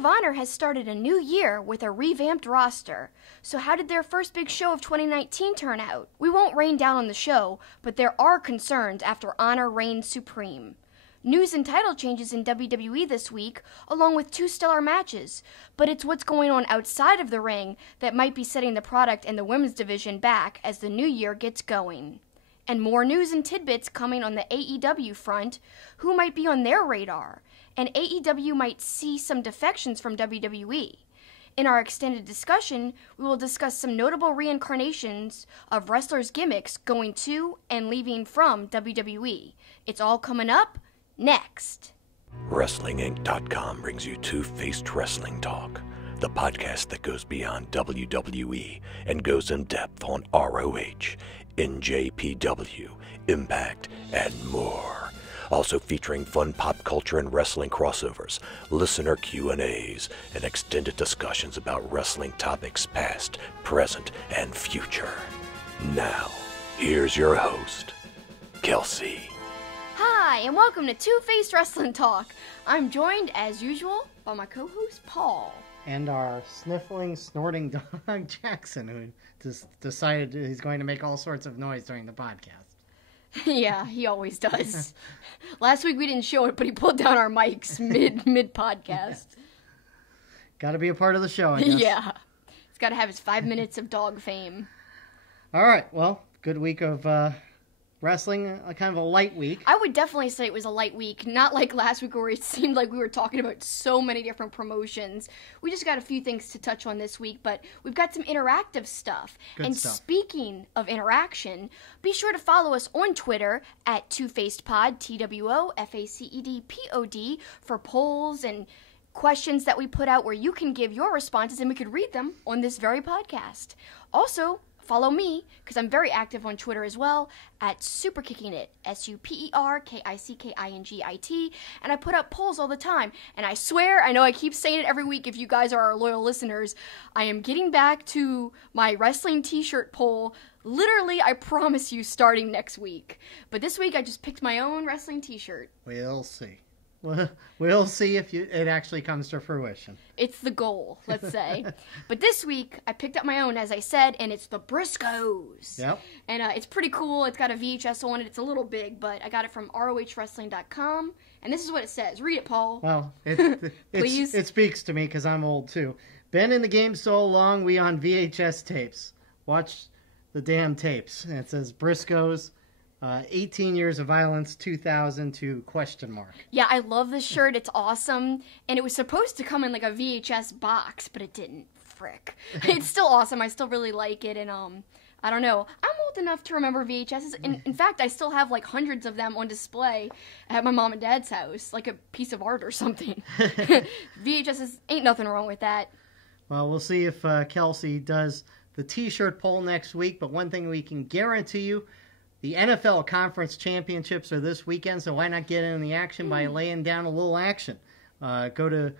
of Honor has started a new year with a revamped roster. So how did their first big show of 2019 turn out? We won't rain down on the show, but there are concerns after Honor reigns supreme. News and title changes in WWE this week, along with 2 stellar matches, but it's what's going on outside of the ring that might be setting the product and the women's division back as the new year gets going. And more news and tidbits coming on the AEW front, who might be on their radar, and AEW might see some defections from WWE. In our extended discussion, we will discuss some notable reincarnations of wrestlers' gimmicks going to and leaving from WWE. It's all coming up next. WrestlingInc.com brings you Two-Faced Wrestling Talk, the podcast that goes beyond WWE and goes in depth on ROH, NJPW, Impact, and more. Also featuring fun pop culture and wrestling crossovers, listener Q&As, and extended discussions about wrestling topics past, present, and future. Now, here's your host, Kelsi. Hi, and welcome to Two-Faced Wrestling Talk. I'm joined, as usual, by my co-host, Paul. And our sniffling, snorting dog, Jackson, who just decided he's going to make all sorts of noise during the podcast. Yeah, he always does. Last week we didn't show it, but he pulled down our mics mid-podcast. Got to be a part of the show, I guess. Yeah. He's got to have his 5 minutes of dog fame. All right, well, good week of wrestling, kind of a light week. I would definitely say it was a light week, not like last week where it seemed like we were talking about so many different promotions. We just got a few things to touch on this week, but we've got some interactive stuff. Good stuff. Speaking of interaction, be sure to follow us on Twitter at TwoFacedPod, TWOFACEDPOD, for polls and questions that we put out where you can give your responses and we could read them on this very podcast. Also, follow me, because I'm very active on Twitter as well, at superkickingit, SUPERKICKINGIT, and I put up polls all the time. And I swear, I know I keep saying it every week if you guys are our loyal listeners, I am getting back to my wrestling t-shirt poll, literally, I promise you, starting next week. But this week, I just picked my own wrestling t-shirt. We'll see. We'll see if it actually comes to fruition. It's the goal, let's say. But this week, I picked up my own, as I said, and it's the Briscoes. Yep. And it's pretty cool. It's got a VHS on it. It's a little big, but I got it from ROHWrestling.com. And this is what it says. Read it, Paul. Well, Please. It speaks to me because I'm old, too. Been in the game so long, we on VHS tapes. Watch the damn tapes. And it says Briscoes. 18 years of violence, 2000 to ? Yeah, I love this shirt. It's awesome. And it was supposed to come in like a VHS box, but it didn't. Frick. It's still awesome. I still really like it. And, I don't know. I'm old enough to remember VHSs. In fact, I still have like hundreds of them on display at my mom and dad's house, like a piece of art or something. VHSs, ain't nothing wrong with that. Well, we'll see if Kelsi does the t-shirt poll next week. But one thing we can guarantee you, the NFL Conference Championships are this weekend, so why not get in the action by laying down a little action? Go to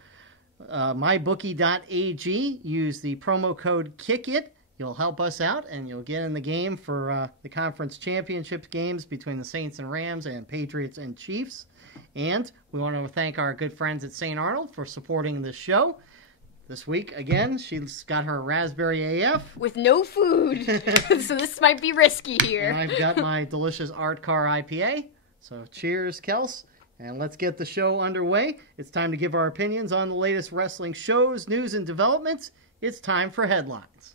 mybookie.ag, use the promo code KICKIT. You'll help us out, and you'll get in the game for the Conference Championship games between the Saints and Rams and Patriots and Chiefs. And we want to thank our good friends at St. Arnold for supporting the show. This week, again, she's got her Raspberry AF. With no food. So this might be risky here. And I've got my delicious Art Car IPA. So cheers, Kels. And let's get the show underway. It's time to give our opinions on the latest wrestling shows, news, and developments. It's time for headlines.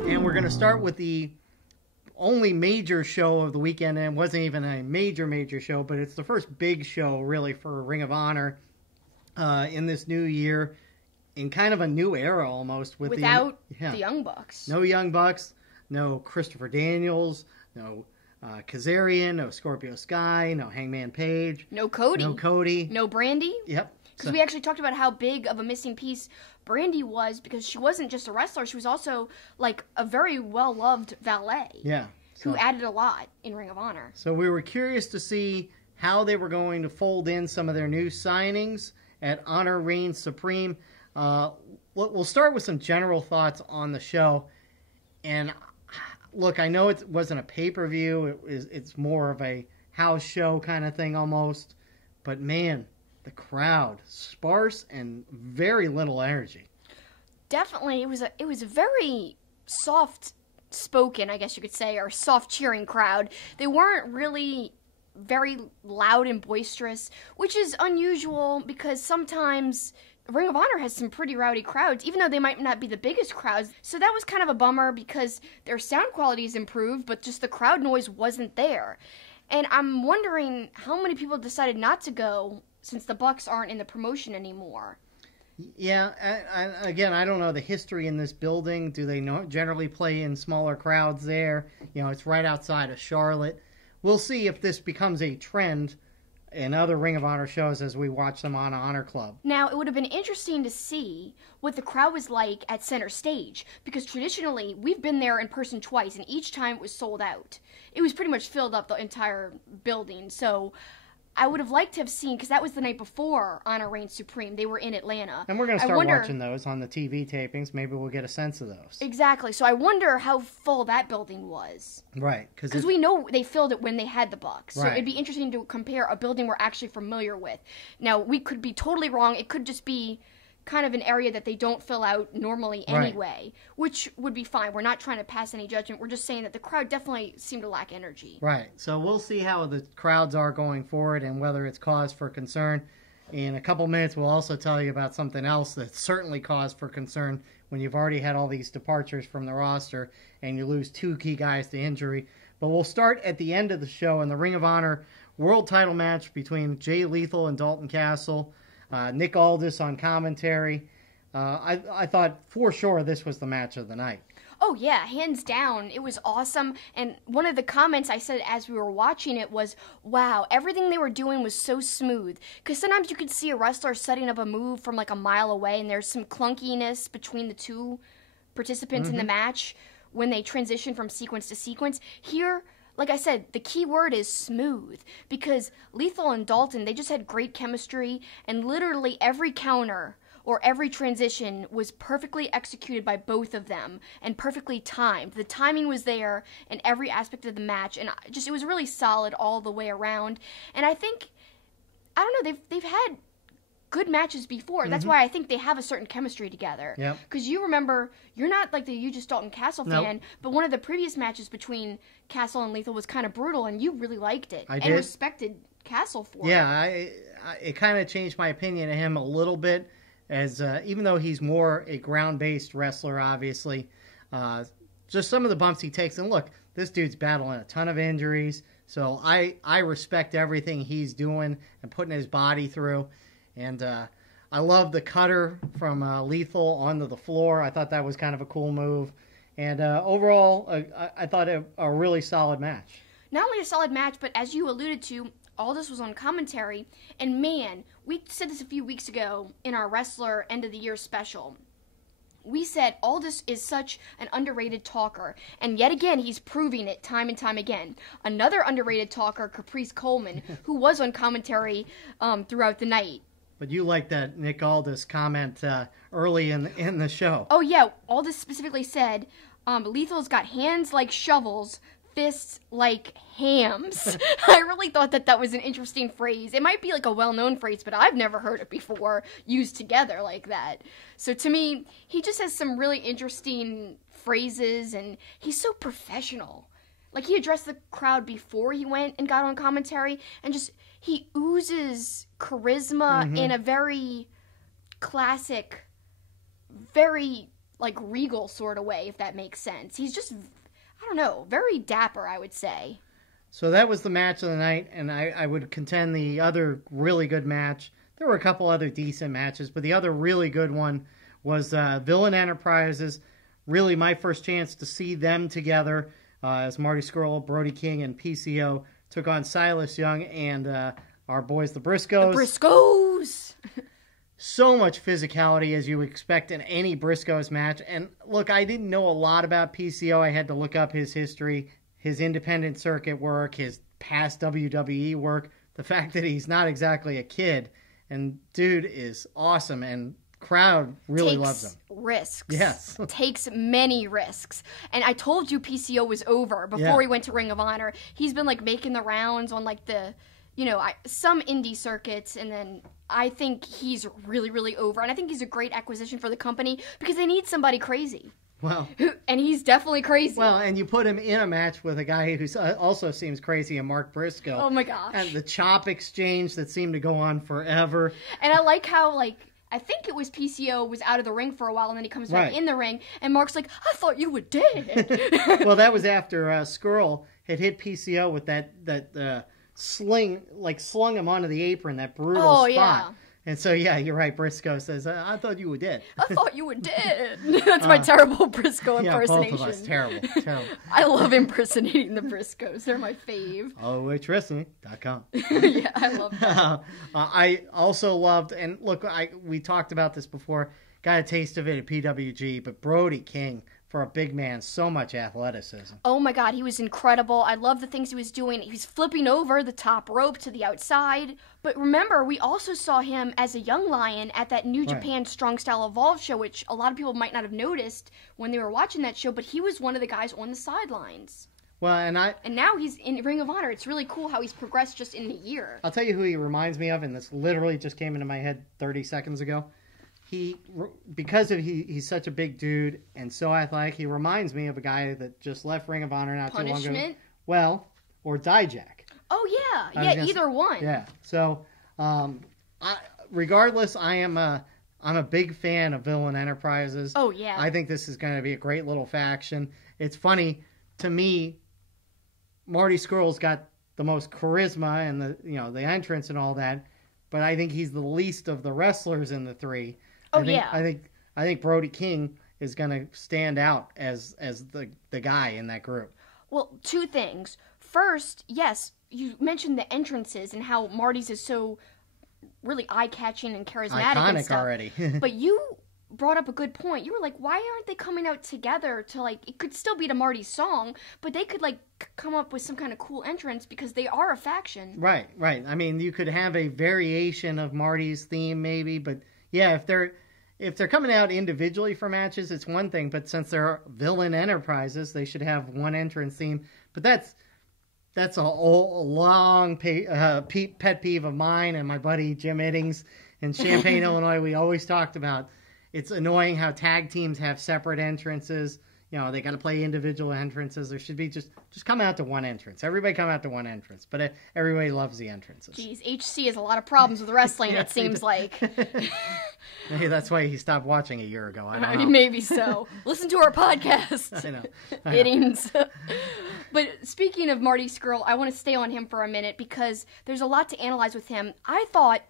And we're going to start with the only major show of the weekend, and it wasn't even a major show, but it's the first big show, really, for Ring of Honor in this new year, in kind of a new era, almost. Without the Young Bucks. No Young Bucks, no Christopher Daniels, no Kazarian, no Scorpio Sky, no Hangman Page. No Cody. No Brandy. Yep. Because we actually talked about how big of a missing piece Brandy was, because she wasn't just a wrestler, she was also like a very well-loved valet. Yeah. Who added a lot in Ring of Honor. So we were curious to see how they were going to fold in some of their new signings at Honor Reigns Supreme. We'll start with some general thoughts on the show. And look, I know it wasn't a pay-per-view. It's more of a house show kind of thing almost. But man, the crowd, sparse and very little energy. Definitely, it was a very soft spoken, I guess you could say, or soft cheering crowd. They weren't really very loud and boisterous, which is unusual because sometimes Ring of Honor has some pretty rowdy crowds, even though they might not be the biggest crowds. So that was kind of a bummer because their sound quality is improved, but just the crowd noise wasn't there. And I'm wondering how many people decided not to go since the Bucks aren't in the promotion anymore. Yeah, again, I don't know the history in this building. Do they generally play in smaller crowds there? You know, it's right outside of Charlotte. We'll see if this becomes a trend in other Ring of Honor shows as we watch them on Honor Club. Now, it would have been interesting to see what the crowd was like at center stage, because traditionally, we've been there in person twice, and each time it was sold out. It was pretty much filled up the entire building, so I would have liked to have seen, because that was the night before Honor Reigns Supreme. They were in Atlanta. And we're going to start watching those on the TV tapings. Maybe we'll get a sense of those. Exactly. So I wonder how full that building was. Right. Because we know they filled it when they had the Bucks. So right. It'd be interesting to compare a building we're actually familiar with. Now, we could be totally wrong. It could just be kind of an area that they don't fill out normally anyway, right. Which would be fine. We're not trying to pass any judgment. We're just saying that the crowd definitely seemed to lack energy. Right. So we'll see how the crowds are going forward and whether it's cause for concern. In a couple minutes, we'll also tell you about something else that's certainly cause for concern when you've already had all these departures from the roster and you lose 2 key guys to injury. But we'll start at the end of the show in the Ring of Honor World Title match between Jay Lethal and Dalton Castle. Nick Aldis on commentary. I thought for sure this was the match of the night. Oh, yeah, hands down. It was awesome. And one of the comments I said as we were watching it was, wow, everything they were doing was so smooth. Because sometimes you could see a wrestler setting up a move from like a mile away, and there's some clunkiness between the two participants in the match when they transition from sequence to sequence. Here, like I said, the key word is smooth, because Lethal and Dalton, they just had great chemistry, and literally every counter or every transition was perfectly executed by both of them and perfectly timed. The timing was there in every aspect of the match, and just it was really solid all the way around. And I think, I don't know, they've had good matches before. That's why I think they have a certain chemistry together. Because you remember, you're not like the Aegis Dalton Castle fan, but one of the previous matches between Castle and Lethal was kind of brutal, and you really liked it. And respected Castle for it. Yeah, it kind of changed my opinion of him a little bit, as even though he's more a ground-based wrestler, obviously, just some of the bumps he takes. And look, this dude's battling a ton of injuries, so I respect everything he's doing and putting his body through. And I love the cutter from Lethal onto the floor. I thought that was kind of a cool move. And overall, I thought a really solid match. Not only a solid match, but as you alluded to, Aldis was on commentary. And man, we said this a few weeks ago in our Wrestler End of the Year special. We said Aldis is such an underrated talker, and yet again, he's proving it time and time again. Another underrated talker, Caprice Coleman, who was on commentary throughout the night. But you liked that Nick Aldis comment early in the show. Oh, yeah. Aldis specifically said, Lethal's got hands like shovels, fists like hams. I really thought that was an interesting phrase. It might be like a well-known phrase, but I've never heard it before used together like that. So to me, he just has some really interesting phrases, and he's so professional. Like, he addressed the crowd before he went and got on commentary, and just, he oozes charisma in a very classic, very, like, regal sort of way, if that makes sense. He's just, I don't know, very dapper, I would say. So that was the match of the night, and I would contend the other really good match. There were a couple other decent matches, but the other really good one was Villain Enterprises. Really my first chance to see them together. As Marty Scurll, Brody King, and PCO took on Silas Young and our boys, the Briscoes. The Briscoes! So much physicality as you expect in any Briscoes match. And look, I didn't know a lot about PCO. I had to look up his history, his independent circuit work, his past WWE work, the fact that he's not exactly a kid. And dude is awesome and crowd really loves him. Risks. Yes. Takes many risks. And I told you PCO was over before he went to Ring of Honor. He's been, like, making the rounds on, like, the, you know, some indie circuits, and then I think he's really, really over. And I think he's a great acquisition for the company because they need somebody crazy. Well, and he's definitely crazy. Well, and you put him in a match with a guy who also seems crazy, and Mark Briscoe. Oh my gosh! And the chop exchange that seemed to go on forever. And I like how, like, I think it was PCO was out of the ring for a while, and then he comes back in the ring, and Mark's like, "I thought you were dead." Well, that was after Skrull had hit PCO with that sling, like slung him onto the apron, that brutal spot. Yeah. And so, yeah, you're right. Briscoe says, I thought you were dead. I thought you were dead. That's my terrible Briscoe impersonation. Yeah, both of us. Terrible. I love impersonating the Briscoes. They're my fave. ROHWrestling.com. Yeah, I love that. I also loved, and look, we talked about this before, got a taste of it at PWG, but Brody King, for a big man, so much athleticism. Oh my God, he was incredible. I love the things he was doing. He was flipping over the top rope to the outside. But remember, we also saw him as a young lion at that New Japan Strong Style Evolved show, which a lot of people might not have noticed when they were watching that show, but he was one of the guys on the sidelines. Well, and now he's in Ring of Honor. It's really cool how he's progressed just in a year. I'll tell you who he reminds me of, and this literally just came into my head 30 seconds ago. Because he's such a big dude and so athletic, he reminds me of a guy that just left Ring of Honor not too long ago. Well, or Dijak. Oh yeah, either one. Yeah. So, regardless, I'm a big fan of Villain Enterprises. Oh yeah. I think this is going to be a great little faction. It's funny to me. Marty Scurll's got the most charisma and the entrance and all that, but I think he's the least of the wrestlers in the three. I think Brody King is going to stand out as the guy in that group. Well, two things. First, yes, you mentioned the entrances and how Marty's is so really eye-catching and charismatic Iconic and stuff. Already. But you brought up a good point. You were like, why aren't they coming out together to, like, it could still be to Marty's song, but they could, like, come up with some kind of cool entrance because they are a faction. Right. I mean, you could have a variation of Marty's theme maybe, but yeah, if they're coming out individually for matches, it's one thing, but since they're Villain Enterprises, they should have one entrance theme. But that's a long pet peeve of mine and my buddy Jim Iddings in Champaign, Illinois. We always talked about it's annoying how tag teams have separate entrances. You know, they got to play individual entrances. There should be just come out to one entrance. Everybody come out to one entrance, but everybody loves the entrances. Jeez, HC has a lot of problems with wrestling, it seems like. Maybe that's why he stopped watching a year ago. I don't know. Maybe so. Listen to our podcast. I know. Iddings. But speaking of Marty Scurll, I want to stay on him for a minute because there's a lot to analyze with him. I thought,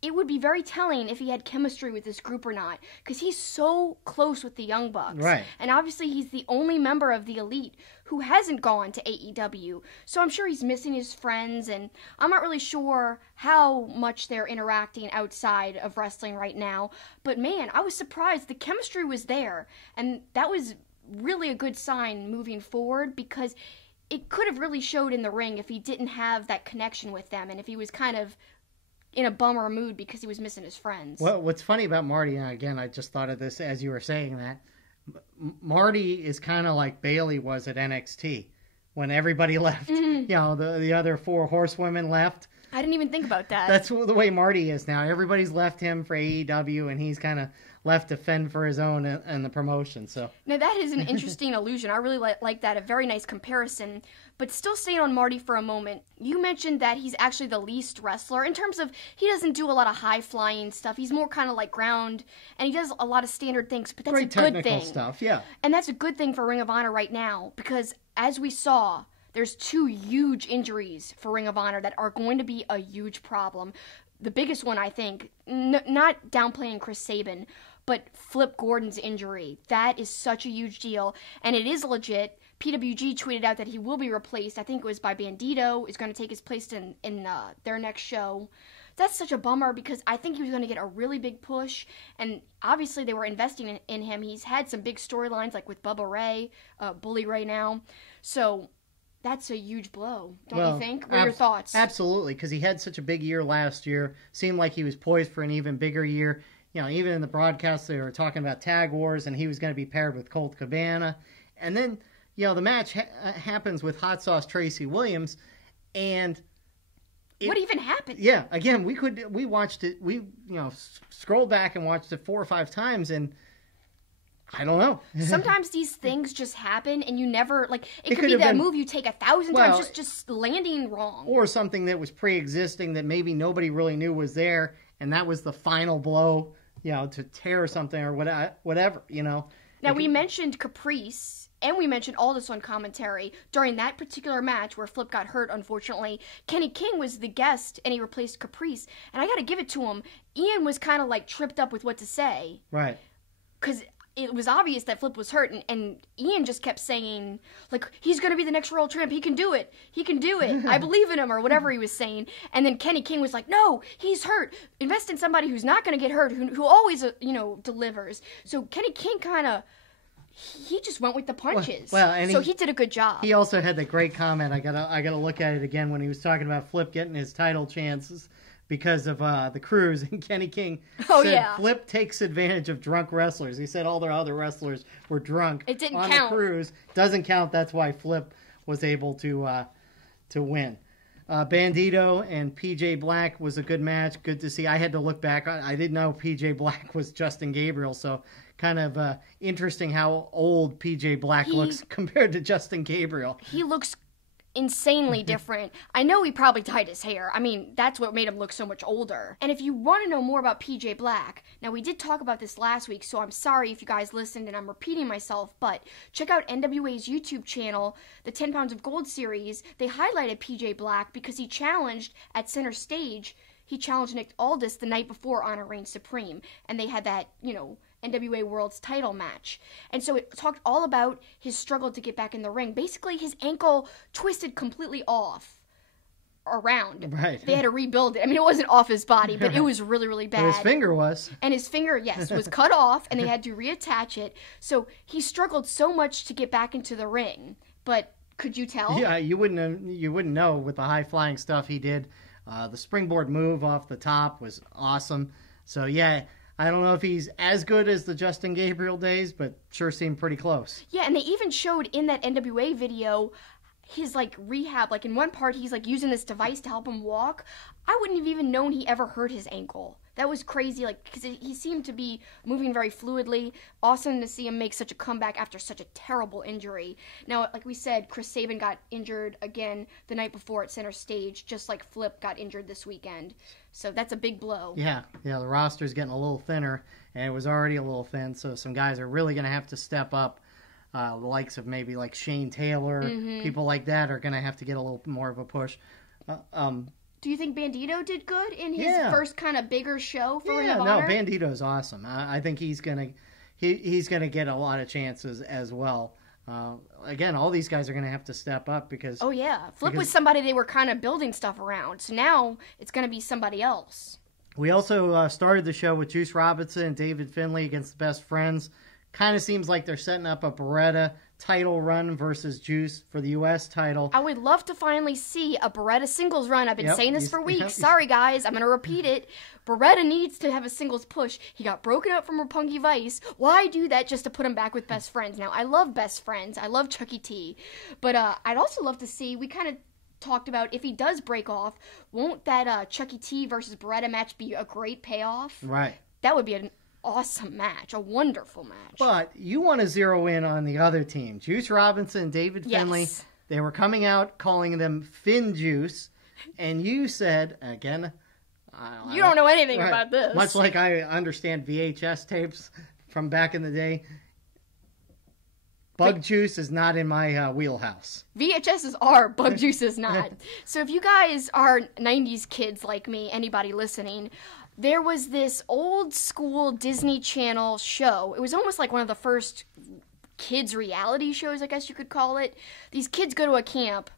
it would be very telling if he had chemistry with this group or not, because he's so close with the Young Bucks. Right. And obviously he's the only member of the Elite who hasn't gone to AEW. So I'm sure he's missing his friends, and I'm not really sure how much they're interacting outside of wrestling right now. But man, I was surprised. The chemistry was there, and that was really a good sign moving forward, because it could have really showed in the ring if he didn't have that connection with them, and if he was kind of in a bummer mood because he was missing his friends. Well, what's funny about Marty, and again, I just thought of this as you were saying that, Marty is kind of like Bayley was at NXT when everybody left. Mm-hmm. The other 4 horsewomen left. I didn't even think about that. That's the way Marty is now. Everybody's left him for AEW, and he's kind of left to fend for his own and the promotion. So now that is an interesting allusion. I really like that. A very nice comparison. But still staying on Marty for a moment, you mentioned that he's actually the least wrestler in terms of he doesn't do a lot of high-flying stuff. He's more kind of like ground, and he does a lot of standard things, but that's very a good thing. Technical stuff, yeah. And that's a good thing for Ring of Honor right now, because as we saw, there's 2 huge injuries for Ring of Honor that are going to be a huge problem. The biggest one, I think, not downplaying Chris Sabin, but Flip Gordon's injury. That is such a huge deal, and it is legit. PWG tweeted out that he will be replaced. I think it was by Bandito. Is going to take his place in their next show. That's such a bummer because I think he was going to get a really big push, and obviously they were investing in him. He's had some big storylines like with Bubba Ray, Bully Ray now. So that's a huge blow, don't you think? What are your thoughts? Absolutely, because he had such a big year last year. Seemed like he was poised for an even bigger year. even in the broadcast, they were talking about Tag Wars, and he was going to be paired with Colt Cabana. And then, the match happens with Hot Sauce Tracy Williams, and what even happened? Yeah, again, we watched it. We scrolled back and watched it 4 or 5 times, and I don't know. Sometimes these things just happen, and you never it could be that move you take 1,000 times, just landing wrong, or something that was pre-existing that maybe nobody really knew was there, and that was the final blow, to tear something or whatever. Now we mentioned Caprice. And we mentioned all this on commentary. During that particular match where Flip got hurt, unfortunately, Kenny King was the guest, and he replaced Caprice. And I got to give it to him. Ian was kind of tripped up with what to say. Right. Because it was obvious that Flip was hurt, and Ian just kept saying, he's going to be the next world champ. He can do it. He can do it. I believe in him, or whatever he was saying. And then Kenny King was like, no, he's hurt. Invest in somebody who's not going to get hurt, who always, delivers. So Kenny King he just went with the punches. And so he did a good job. He also had that great comment. I gotta look at it again when he was talking about Flip getting his title chances because of the cruise. And Kenny King said Flip takes advantage of drunk wrestlers. He said all their other wrestlers were drunk. It didn't on count. The cruise. Doesn't count. That's why Flip was able to win. Bandito and PJ Black was a good match. Good to see. I had to look back. I didn't know PJ Black was Justin Gabriel, so kind of interesting how old PJ Black looks compared to Justin Gabriel. He looks insanely different. I know he probably dyed his hair. I mean, that's what made him look so much older. And if you want to know more about PJ Black, now we did talk about this last week, so I'm sorry if you guys listened and I'm repeating myself, but check out NWA's YouTube channel, the 10 Pounds of Gold series. They highlighted PJ Black because he challenged at Center Stage. He challenged Nick Aldis the night before Honor Reigns Supreme, and they had that, NWA World's title match. And so it talked all about his struggle to get back in the ring. Basically, his ankle twisted completely off around. Right. They had to rebuild it. I mean, it wasn't off his body, but it was really, really bad. But his finger was. And his finger, yes, was cut off, and they had to reattach it. So he struggled so much to get back into the ring. But could you tell? Yeah, you wouldn't know with the high-flying stuff he did. The springboard move off the top was awesome. So, yeah, I don't know if he's as good as the Justin Gabriel days, but sure seemed pretty close. Yeah, and they even showed in that NWA video his, rehab. In one part, he's, using this device to help him walk. I wouldn't have even known he ever hurt his ankle. That was crazy, because he seemed to be moving very fluidly. Awesome to see him make such a comeback after such a terrible injury. Now, like we said, Chris Sabin got injured again the night before at Center Stage, just like Flip got injured this weekend. So that's a big blow. Yeah, the roster's getting a little thinner, and it was already a little thin, so some guys are really going to have to step up. The likes of maybe Shane Taylor, people like that are going to have to get a little more of a push. Do you think Bandito did good in his first kind of bigger show for Ring of Honor? No, Bandito's awesome. I think he's gonna get a lot of chances as well. Again, all these guys are gonna have to step up because. Oh yeah, Flip was somebody they were kind of building stuff around. So now it's gonna be somebody else. We also started the show with Juice Robinson and David Finlay against the Best Friends. Kind of seems like they're setting up a Beretta title run versus Juice for the U.S. title. I would love to finally see a Beretta singles run. I've been saying this for weeks. Sorry, guys. I'm going to repeat it. Beretta needs to have a singles push. He got broken up from Roppongi Vice. Why do that just to put him back with Best Friends? Now, I love Best Friends. I love Chucky T. But I'd also love to see, we kind of talked about if he does break off, won't that Chucky T versus Beretta match be a great payoff? Right. That would be an awesome match, a wonderful match. But you want to zero in on the other team. Juice Robinson and David Finlay, they were coming out calling them Fin Juice, and you said, again... you don't know anything about this. Much like I understand VHS tapes from back in the day, Bug Juice is not in my wheelhouse. VHSs are, Bug Juice is not. So if you guys are 90s kids like me, anybody listening... There was this old school Disney Channel show. It was almost like one of the first kids reality shows, I guess you could call it. These kids go to a camp,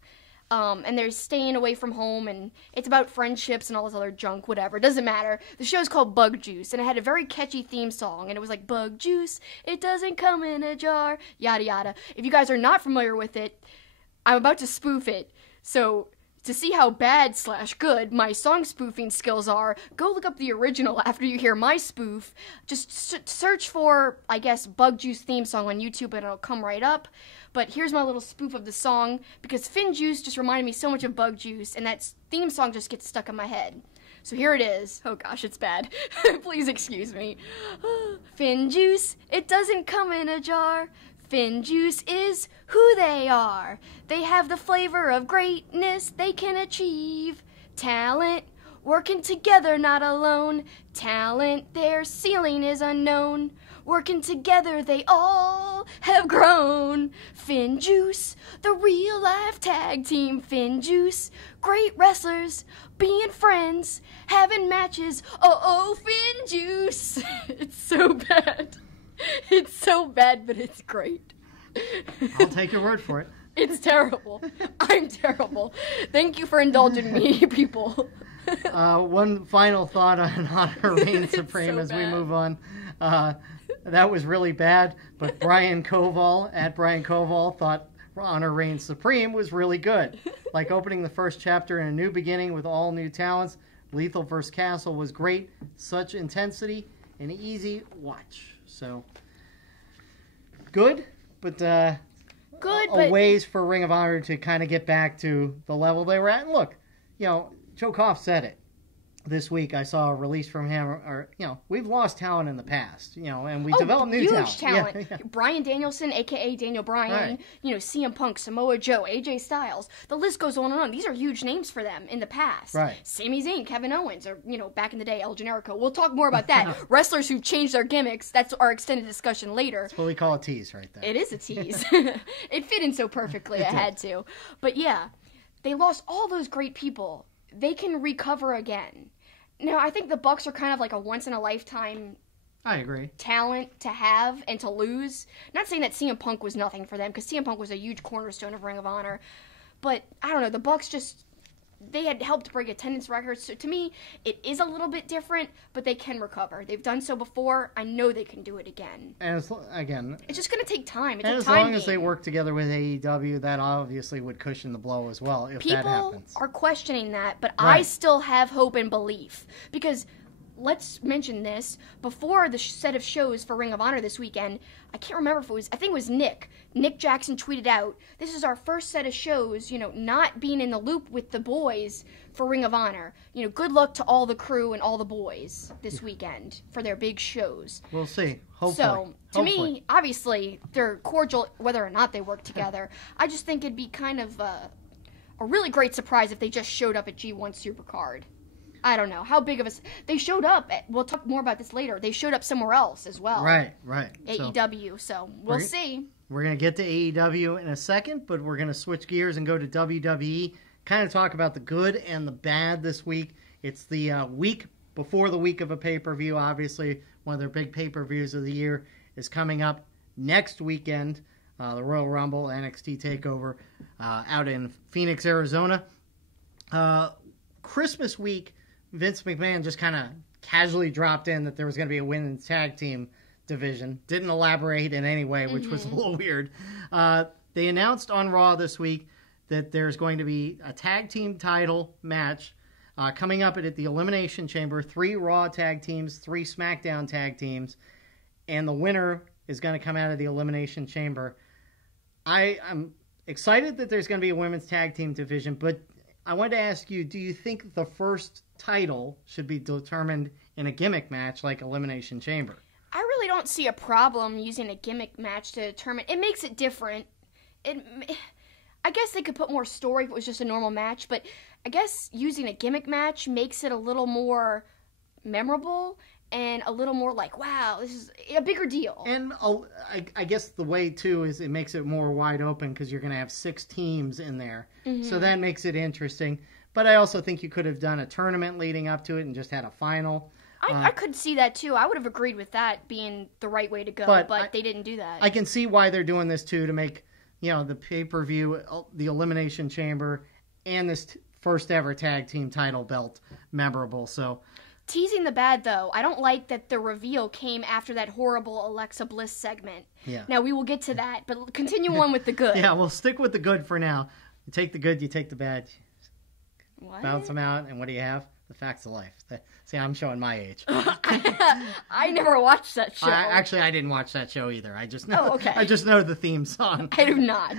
and they're staying away from home, and it's about friendships and all this other junk, whatever. It doesn't matter. The show's called Bug Juice, and it had a very catchy theme song, and it was like, Bug Juice, it doesn't come in a jar, yada yada. If you guys are not familiar with it, I'm about to spoof it, so To see how bad/good my song spoofing skills are, go look up the original after you hear my spoof. Just search for, I guess, Bug Juice theme song on YouTube and it'll come right up. But here's my little spoof of the song, because Finn Juice just reminded me so much of Bug Juice, and that theme song just gets stuck in my head. So here it is. Oh gosh, it's bad. Please excuse me. Finn Juice, it doesn't come in a jar. Finn Juice is who they are. They have the flavor of greatness they can achieve. Talent, working together, not alone. Talent, their ceiling is unknown. Working together, they all have grown. Finn Juice, the real life tag team. Finn Juice, great wrestlers, being friends, having matches. Oh, Finn Juice. It's so bad. It's so bad, but it's great. I'll take your word for it. It's terrible. I'm terrible. Thank you for indulging me, people. One final thought on Honor Reigns Supreme as we move on. That was really bad, but Brian Koval, at Brian Koval, thought Honor Reigns Supreme was really good. Like opening the first chapter in a new beginning with all new talents, Lethal vs. Castle was great. Such intensity, an easy watch. So, good, but a ways for Ring of Honor to kind of get back to the level they were at. And look, Joe Koff said it. This week I saw a release from him, or we've lost talent in the past, and we developed new huge talent. Yeah. Bryan Danielson, a.k.a. Daniel Bryan, right. CM Punk, Samoa Joe, AJ Styles. The list goes on and on. These are huge names for them in the past. Right. Sami Zayn, Kevin Owens, or, back in the day, El Generico. We'll talk more about that. Wrestlers who've changed their gimmicks, that's our extended discussion later. That's what we call a tease right there. It is a tease. It fit in so perfectly, I had to. But yeah, they lost all those great people. They can recover again. Now, I think the Bucks are kind of like a once-in-a-lifetime I agree. talent to have and to lose. Not saying that CM Punk was nothing for them, because CM Punk was a huge cornerstone of Ring of Honor. But, I don't know, the Bucks just, they had helped break attendance records. So to me, it is a little bit different, but they can recover. They've done so before. I know they can do it again. And it's just going to take time. It's and a as time long as game. they work together with AEW, that obviously would cushion the blow as well, if that happens. People are questioning that, but Right. I still have hope and belief. Because, let's mention this, before the set of shows for Ring of Honor this weekend, I can't remember if it was, I think it was Nick Jackson tweeted out, this is our first set of shows, not being in the loop with the boys for Ring of Honor. Good luck to all the crew and all the boys this weekend for their big shows. We'll see. Hopefully. So, to me, obviously, they're cordial whether or not they work together. I just think it'd be kind of a really great surprise if they just showed up at G1 Supercard. I don't know. How big of a... They showed up we'll talk more about this later. They showed up somewhere else as well. Right. AEW, so we'll see. We're going to get to AEW in a second, but we're going to switch gears and go to WWE. Kind of talk about the good and the bad this week. It's the week before the week of a pay-per-view. Obviously, one of their big pay-per-views of the year is coming up next weekend. The Royal Rumble, NXT TakeOver out in Phoenix, Arizona. Christmas week, Vince McMahon just kind of casually dropped in that there was going to be a women's tag team division. Didn't elaborate in any way, which was a little weird. They announced on Raw this week that there's going to be a tag team title match coming up at the Elimination Chamber. 3 Raw tag teams, 3 SmackDown tag teams, and the winner is going to come out of the Elimination Chamber. I'm excited that there's going to be a women's tag team division, but I wanted to ask you, do you think the first title should be determined in a gimmick match like Elimination Chamber? I really don't see a problem using a gimmick match to determine. It makes it different. I guess they could put more story if it was just a normal match, but I guess using a gimmick match makes it a little more memorable and a little more like, wow, this is a bigger deal. And I guess the way, too, is it makes it more wide open because you're going to have 6 teams in there. Mm-hmm. So that makes it interesting. But I also think you could have done a tournament leading up to it and just had a final. I could see that, too. I would have agreed with that being the right way to go, but they didn't do that. I can see why they're doing this, too, to make the pay-per-view, the Elimination Chamber, and this first ever tag team title belt memorable. So... Teasing the bad, though, I don't like that the reveal came after that horrible Alexa Bliss segment. Yeah. Now, we will get to that, but continue on with the good. Yeah, we'll stick with the good for now. You take the good, you take the bad. What? Bounce them out, and what do you have? The Facts of Life. See, I'm showing my age. I never watched that show. Actually, I didn't watch that show either. I just know. Oh, okay. I just know the theme song. I do not.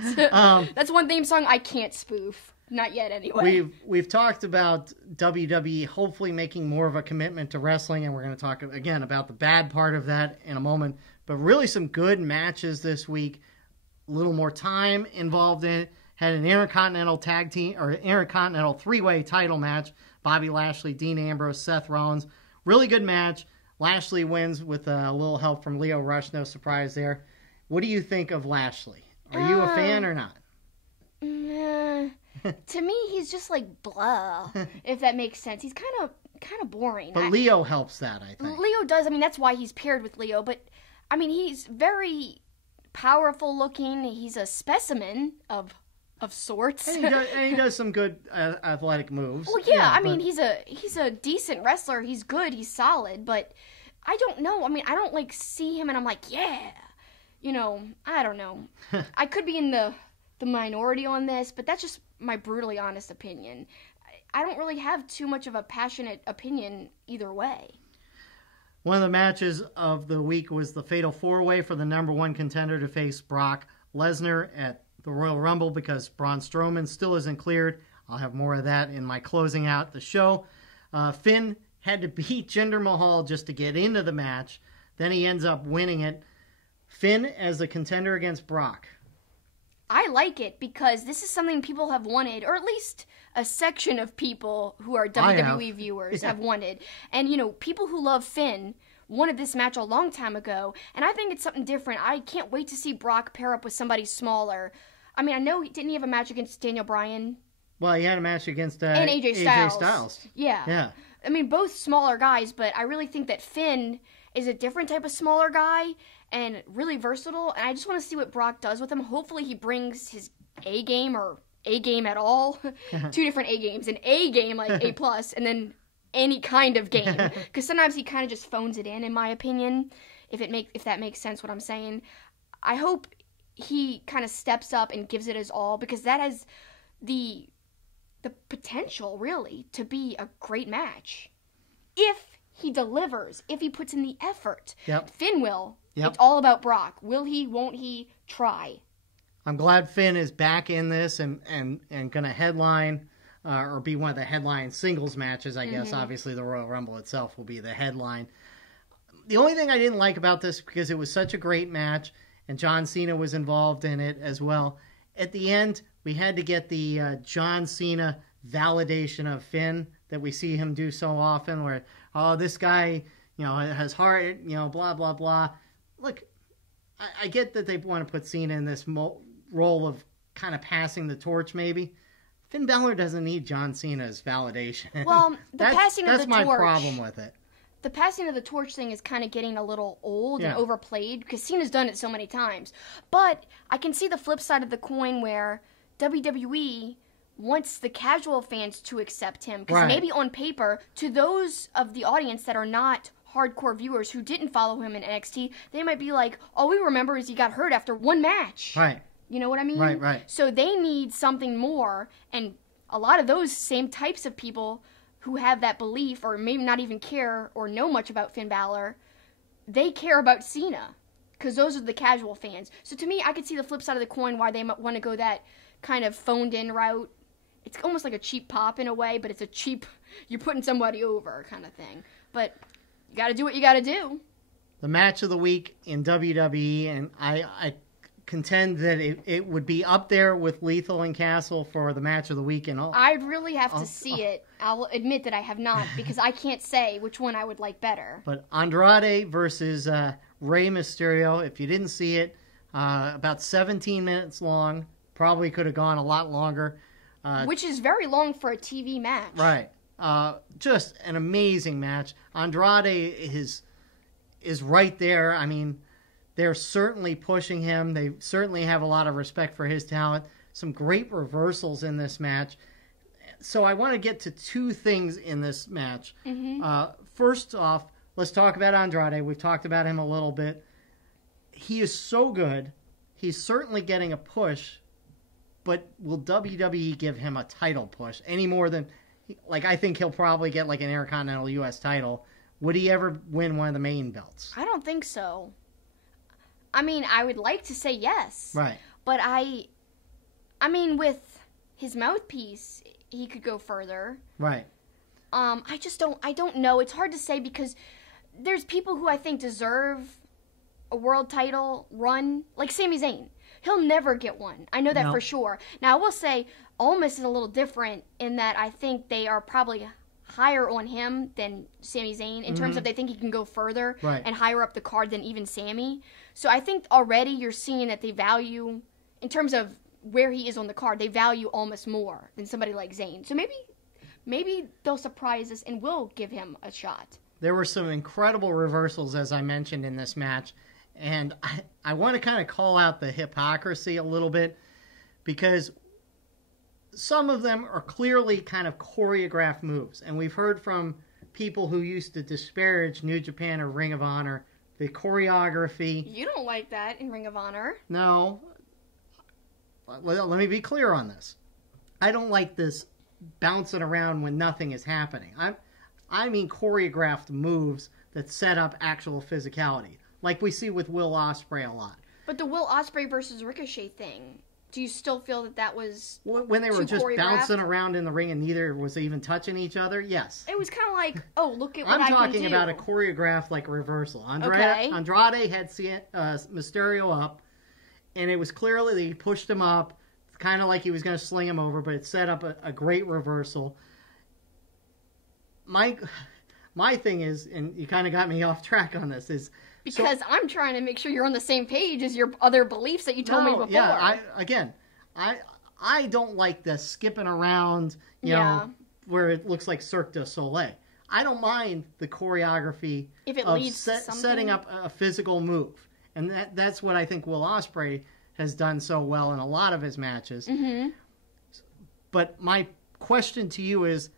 That's one theme song I can't spoof. Not yet, anyway. We've talked about WWE hopefully making more of a commitment to wrestling, and we're going to talk again about the bad part of that in a moment. But really, some good matches this week. A little more time involved in it. Had an Intercontinental Tag Team or Intercontinental three-way title match. Bobby Lashley, Dean Ambrose, Seth Rollins. Really good match. Lashley wins with a little help from Lio Rush. No surprise there. What do you think of Lashley? Are you a fan or not? To me, he's just like blah, if that makes sense. He's kind of boring. But Leo helps that, I think. Leo does. I mean, that's why he's paired with Leo. But, I mean, he's very powerful looking. He's a specimen of sorts. And he does some good athletic moves. Well, yeah, I mean, he's a decent wrestler. He's good. He's solid. But I don't know. I mean, I don't, like, see him and I'm like, yeah. You know, I don't know. I could be in the minority on this, but that's just my brutally honest opinion. I don't really have too much of a passionate opinion either way. One of the matches of the week was the Fatal 4-Way for the number one contender to face Brock Lesnar at the Royal Rumble because Braun Strowman still isn't cleared. I'll have more of that in my closing out the show. Finn had to beat Jinder Mahal just to get into the match. Then he ends up winning it. Finn as a contender against Brock. I like it because this is something people have wanted, or at least a section of people who are WWE viewers have wanted. And, you know, people who love Finn wanted this match a long time ago, and I think it's something different. I can't wait to see Brock pair up with somebody smaller. I mean, I know, didn't he have a match against Daniel Bryan? Well, he had a match against and AJ Styles. Yeah. I mean, both smaller guys, but I really think that Finn is a different type of smaller guy and really versatile, and I just want to see what Brock does with him. Hopefully he brings his A game or A game at all. Two different A games. An A game, like A+, and then any kind of game. Because sometimes he kind of just phones it in my opinion, if that makes sense what I'm saying. I hope he kind of steps up and gives it his all, because that has the potential, really, to be a great match. If he delivers, if he puts in the effort. Yep. Finn will. Yep. It's all about Brock. Will he, won't he, try? I'm glad Finn is back in this and going to headline or be one of the headline singles matches, I guess. Obviously, the Royal Rumble itself will be the headline. The only thing I didn't like about this, because it was such a great match, and John Cena was involved in it as well, at the end, we had to get the John Cena validation of Finn that we see him do so often, where, oh, this guy, you know, has heart, you know, blah, blah, blah. Look, I get that they want to put Cena in this role of kind of passing the torch, maybe. Finn Balor doesn't need John Cena's validation. Well, that's my problem with it. The passing of the torch thing is kind of getting a little old and overplayed, because Cena's done it so many times. But I can see the flip side of the coin where WWE wants the casual fans to accept him. Because maybe on paper, to those of the audience that are not hardcore viewers who didn't follow him in NXT, they might be like, all we remember is he got hurt after one match. Right. You know what I mean? Right. So they need something more, and a lot of those same types of people who have that belief, or maybe not even care or know much about Finn Balor, they care about Cena, because those are the casual fans. So to me, I could see the flip side of the coin why they might want to go that kind of phoned-in route. It's almost like a cheap pop in a way, but it's a cheap, you're putting somebody over kind of thing. But you got to do what you got to do. The match of the week in WWE, and I contend that it would be up there with Lethal and Castle for the match of the week. And all. I'd really have to see it. I'll admit that I have not, because I can't say which one I would like better. But Andrade versus Rey Mysterio, if you didn't see it, about 17 minutes long. Probably could have gone a lot longer. Which is very long for a TV match. Right. Just an amazing match. Andrade is right there. I mean, they're certainly pushing him. They certainly have a lot of respect for his talent. Some great reversals in this match. So I want to get to two things in this match. First off, let's talk about Andrade. We've talked about him a little bit. He is so good. He's certainly getting a push. But will WWE give him a title push any more than like, I think he'll probably get, like, an Intercontinental U.S. title. Would he ever win one of the main belts? I don't think so. I mean, I would like to say yes. Right. But I mean, with his mouthpiece, he could go further. Right. I don't know. It's hard to say because there's people who I think deserve a world title run, like Sami Zayn. He'll never get one. I know that for sure. Now, I will say, Almas is a little different in that I think they are probably higher on him than Sami Zayn in terms of they think he can go further and higher up the card than even Sami. So I think already you're seeing that they value, in terms of where he is on the card, they value Almas more than somebody like Zayn. So maybe they'll surprise us and will give him a shot. There were some incredible reversals, as I mentioned, in this match. And I want to kind of call out the hypocrisy a little bit, because some of them are clearly kind of choreographed moves. And we've heard from people who used to disparage New Japan or Ring of Honor, the choreography. You don't like that in Ring of Honor. No. Let me be clear on this. I don't like this bouncing around when nothing is happening. I mean choreographed moves that set up actual physicality, like we see with Will Ospreay a lot. But the Will Ospreay versus Ricochet thing, do you still feel that was when they were just bouncing around in the ring and neither was even touching each other? Yes. It was kind of like, oh, look at what I can do. I'm talking about a choreographed like reversal. Andrade had Mysterio up, and it was clearly that he pushed him up, kind of like he was going to sling him over, but it set up a great reversal. My thing is, and you kind of got me off track on this, is because I'm trying to make sure you're on the same page as your other beliefs that you told me before. Yeah, I don't like the skipping around, you know, where it looks like Cirque du Soleil. I don't mind the choreography if it leads to something. Setting up a physical move, and that's what I think Will Ospreay has done so well in a lot of his matches. Mm-hmm. But my question to you is,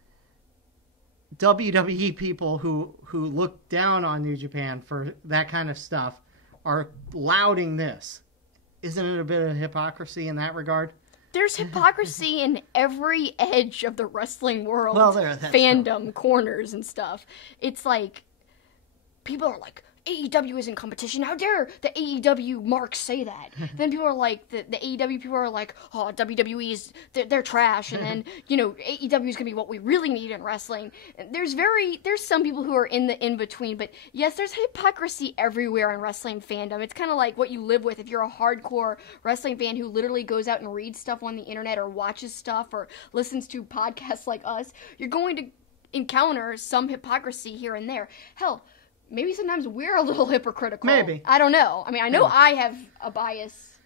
WWE people who look down on New Japan for that kind of stuff are lauding this. Isn't it a bit of hypocrisy in that regard? There's hypocrisy in every edge of the wrestling world. Well, fandom, corners and stuff. It's like, people are like, AEW isn't competition. How dare the AEW marks say that? Then people are like, the AEW people are like, oh, WWE is, they're trash. And then, you know, AEW is going to be what we really need in wrestling. There's some people who are in the in-between. But yes, there's hypocrisy everywhere in wrestling fandom. It's kind of like what you live with. If you're a hardcore wrestling fan who literally goes out and reads stuff on the internet or watches stuff or listens to podcasts like us, you're going to encounter some hypocrisy here and there. Hell, maybe sometimes we're a little hypocritical. Maybe. I don't know. I mean, I know I have a bias.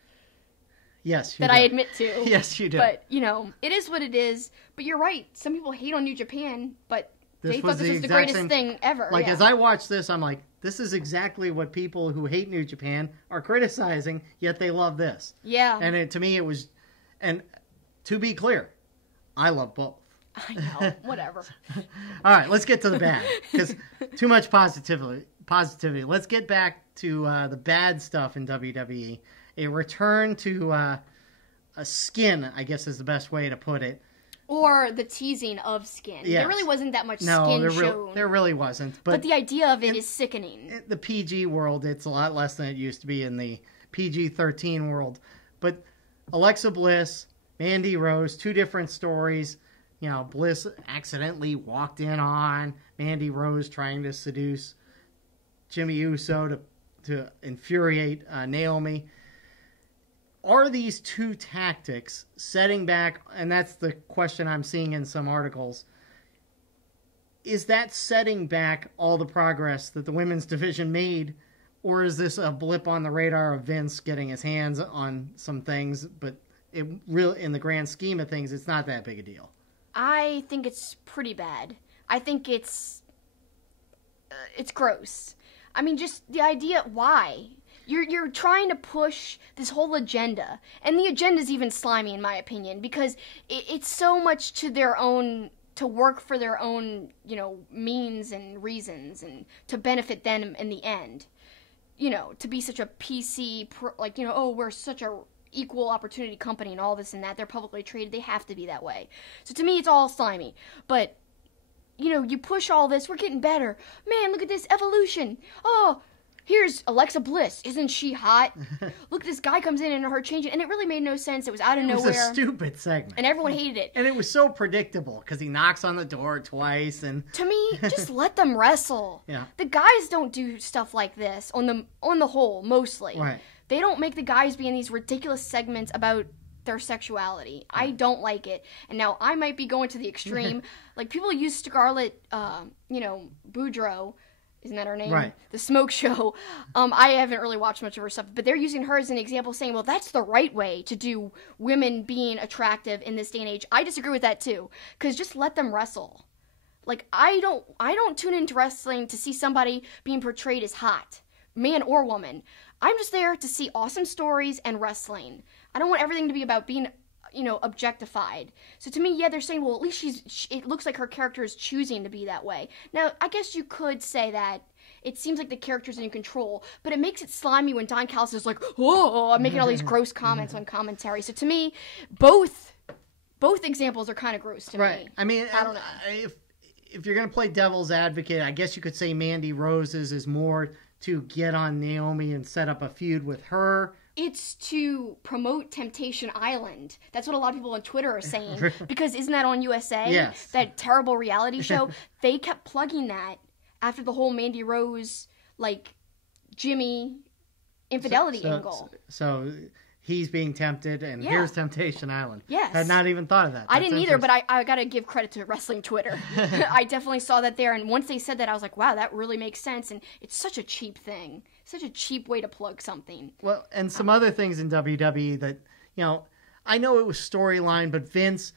Yes, that I admit to. Yes, you do. But, you know, it is what it is. But you're right. Some people hate on New Japan, but they thought this was the greatest thing ever. Like, as I watch this, I'm like, this is exactly what people who hate New Japan are criticizing, yet they love this. Yeah. And to me, it was... And to be clear, I love both. I know, whatever. All right, let's get to the bad, because too much positivity. Let's get back to the bad stuff in WWE. A return to a skin, I guess is the best way to put it. Or the teasing of skin. Yes. There really wasn't that much skin shown. There really wasn't. But the idea of it is sickening. In the PG world, it's a lot less than it used to be in the PG-13 world. But Alexa Bliss, Mandy Rose, two different stories. You know, Bliss accidentally walked in on Mandy Rose trying to seduce Jimmy Uso to infuriate Naomi. Are these two tactics setting back, and that's the question I'm seeing in some articles, is that setting back all the progress that the women's division made, or is this a blip on the radar of Vince getting his hands on some things, but it really, in the grand scheme of things, it's not that big a deal? I think it's pretty bad. I think it's gross. I mean, just the idea, why? You're trying to push this whole agenda, and the agenda's even slimy in my opinion, because it's so much to their own, to work for their own, you know, means and reasons, and to benefit them in the end. You know, to be such a PC, like, you know, oh, we're such a equal opportunity company and all this and that. They're publicly traded. They have to be that way. So to me, it's all slimy. But, you know, you push all this. We're getting better. Man, look at this evolution. Oh, here's Alexa Bliss. Isn't she hot? Look, this guy comes in and her changing. And it really made no sense. It was out of nowhere. It was a stupid segment. And everyone hated it. And it was so predictable because he knocks on the door twice. And to me, just let them wrestle. Yeah. The guys don't do stuff like this on the whole, mostly. Right. They don't make the guys be in these ridiculous segments about their sexuality. I don't like it. And now I might be going to the extreme. Like, people use Scarlett, Boudreaux. Isn't that her name? Right. The Smoke Show. I haven't really watched much of her stuff, but they're using her as an example, saying, well, that's the right way to do women being attractive in this day and age. I disagree with that, too, because just let them wrestle. Like, I don't tune into wrestling to see somebody being portrayed as hot, man or woman. I'm just there to see awesome stories and wrestling. I don't want everything to be about being, objectified. So to me, yeah, they're saying, well, at least it looks like her character is choosing to be that way. Now, I guess you could say that it seems like the character's in control, but it makes it slimy when Don Callis is like, oh, I'm making all these gross comments on commentary. So to me, both examples are kind of gross to me. I mean, I don't know. If you're going to play devil's advocate, I guess you could say Mandy Rose's is more to get on Naomi and set up a feud with her. It's to promote Temptation Island. That's what a lot of people on Twitter are saying. Because isn't that on USA? Yes. That terrible reality show? They kept plugging that after the whole Mandy Rose, Jimmy infidelity angle. So he's being tempted, and here's Temptation Island. Yes. Had not even thought of that. I didn't either, but I got to give credit to wrestling Twitter. I definitely saw that there, and once they said that, I was like, wow, that really makes sense, and it's such a cheap thing. Such a cheap way to plug something. Well, and some other things in WWE that, I know it was storyline, but Vince,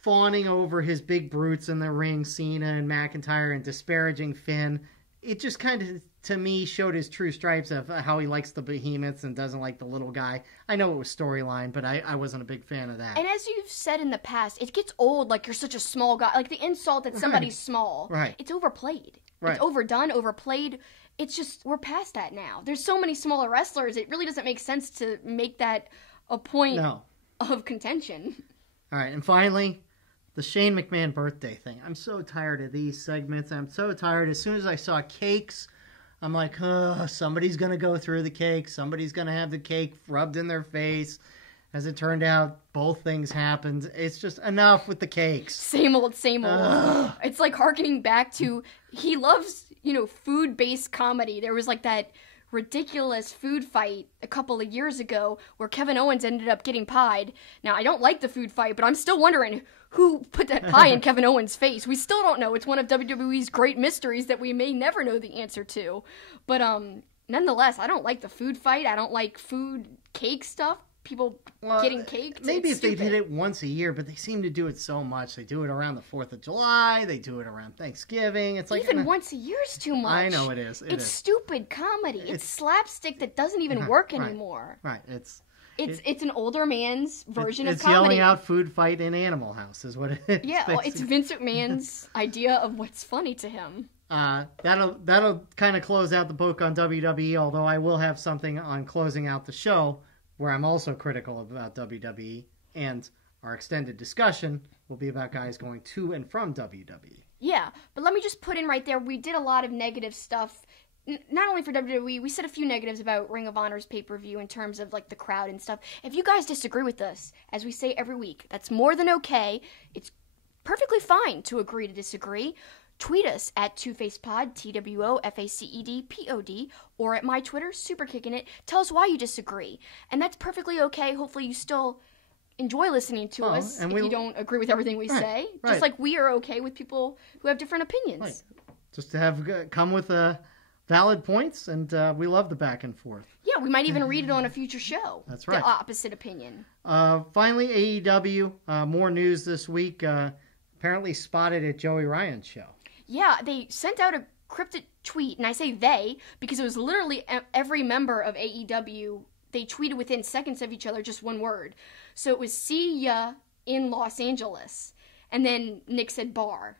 fawning over his big brutes in the ring, Cena and McIntyre, and disparaging Finn, it just kind of, to me, showed his true stripes of how he likes the behemoths and doesn't like the little guy. I know it was storyline, but I wasn't a big fan of that. And as you've said in the past, it gets old, like you're such a small guy. Like the insult that somebody's small. Right. It's overplayed. Right. It's overdone, overplayed. It's just, we're past that now. There's so many smaller wrestlers, it really doesn't make sense to make that a point of contention. All right, and finally, the Shane McMahon birthday thing. I'm so tired of these segments. I'm so tired. As soon as I saw cakes, I'm like, somebody's going to go through the cake. Somebody's going to have the cake rubbed in their face. As it turned out, both things happened. It's just enough with the cakes. Same old, same old. It's like harkening back to, he loves, food-based comedy. There was that ridiculous food fight a couple of years ago where Kevin Owens ended up getting pied. Now, I don't like the food fight, but I'm still wondering who put that pie in Kevin Owens' face. We still don't know. It's one of WWE's great mysteries that we may never know the answer to. But nonetheless, I don't like the food fight. I don't like food cake stuff. People getting cake. Maybe if they did it once a year, but they seem to do it so much. They do it around the 4th of July. They do it around Thanksgiving. It's like even once a year is too much. I know it is. It's stupid comedy. It's slapstick that doesn't even work anymore. Right. It's an older man's version of comedy. It's yelling out food fight in Animal House is what it is. Yeah, well, it's Vince McMahon's idea of what's funny to him. That'll kind of close out the book on WWE, although I will have something on closing out the show where I'm also critical about WWE, and our extended discussion will be about guys going to and from WWE. Yeah, but let me just put in right there, we did a lot of negative stuff, not only for WWE, we said a few negatives about Ring of Honor's pay-per-view in terms of the crowd and stuff. If you guys disagree with us, as we say every week, that's more than okay. It's perfectly fine to agree to disagree. Tweet us at TwoFacedPod, TWOFACEDPOD, or at my Twitter, superkickingit. Tell us why you disagree. And that's perfectly okay. Hopefully you still enjoy listening to us if you don't agree with everything we say. Right. Just like we are okay with people who have different opinions. Right. Just to have come with valid points, and we love the back and forth. Yeah, we might even read it on a future show. That's right. The opposite opinion. Finally, AEW, more news this week. Apparently spotted at Joey Ryan's show. Yeah, they sent out a cryptic tweet, and I say they because it was literally every member of AEW. They tweeted within seconds of each other just one word. So it was "see ya in Los Angeles," and then Nick said "bar."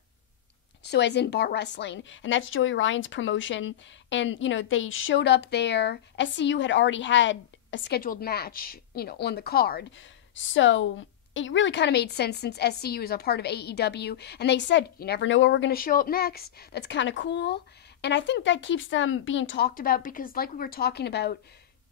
So as in bar wrestling, and that's Joey Ryan's promotion. And they showed up there. SCU had already had a scheduled match, on the card. So it really kind of made sense since SCU is a part of AEW, and they said, you never know where we're going to show up next. That's kind of cool. And I think that keeps them being talked about because, like we were talking about,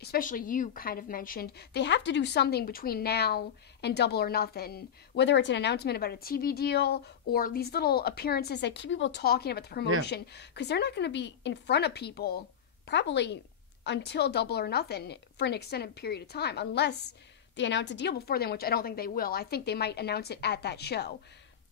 especially you kind of mentioned, they have to do something between now and Double or Nothing, whether it's an announcement about a TV deal or these little appearances that keep people talking about the promotion, because they're not going to be in front of people probably until Double or Nothing for an extended period of time, unless they announce a deal before then, which I don't think they will. I think they might announce it at that show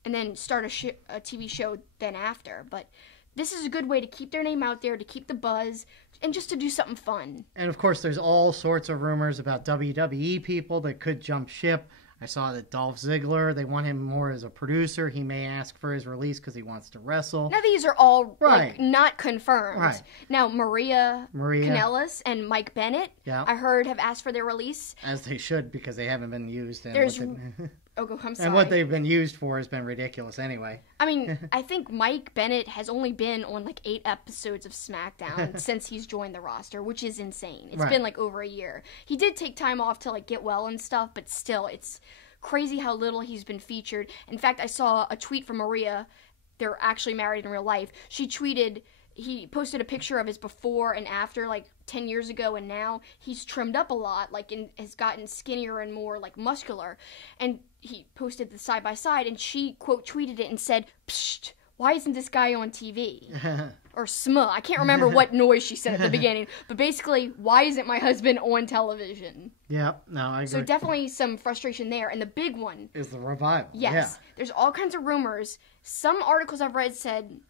and then start a TV show then after, but this is a good way to keep their name out there, to keep the buzz, and just to do something fun. And, of course, there's all sorts of rumors about WWE people that could jump ship. I saw that Dolph Ziggler, they want him more as a producer. He may ask for his release because he wants to wrestle. Now, these are all not confirmed. Right. Now, Maria Kanellis and Mike Bennett, I heard, have asked for their release. As they should, because they haven't been used. And I'm sorry. And what they've been used for has been ridiculous anyway. I mean, I think Mike Bennett has only been on 8 episodes of SmackDown since he's joined the roster, which is insane. It's been over a year. He did take time off to get well and stuff, but still, it's crazy how little he's been featured. In fact, I saw a tweet from Maria. They're actually married in real life. He posted a picture of his before and after, 10 years ago, and now he's trimmed up a lot, and has gotten skinnier and more, muscular. And he posted the side-by-side, and she, quote, tweeted it and said, "Psst, why isn't this guy on TV?" Or smuh. I can't remember what noise she said at the beginning, but basically, why isn't my husband on television? Yeah, no, I agree. So definitely some frustration there, and the big one is the revival. Yes, there's all kinds of rumors. Some articles I've read said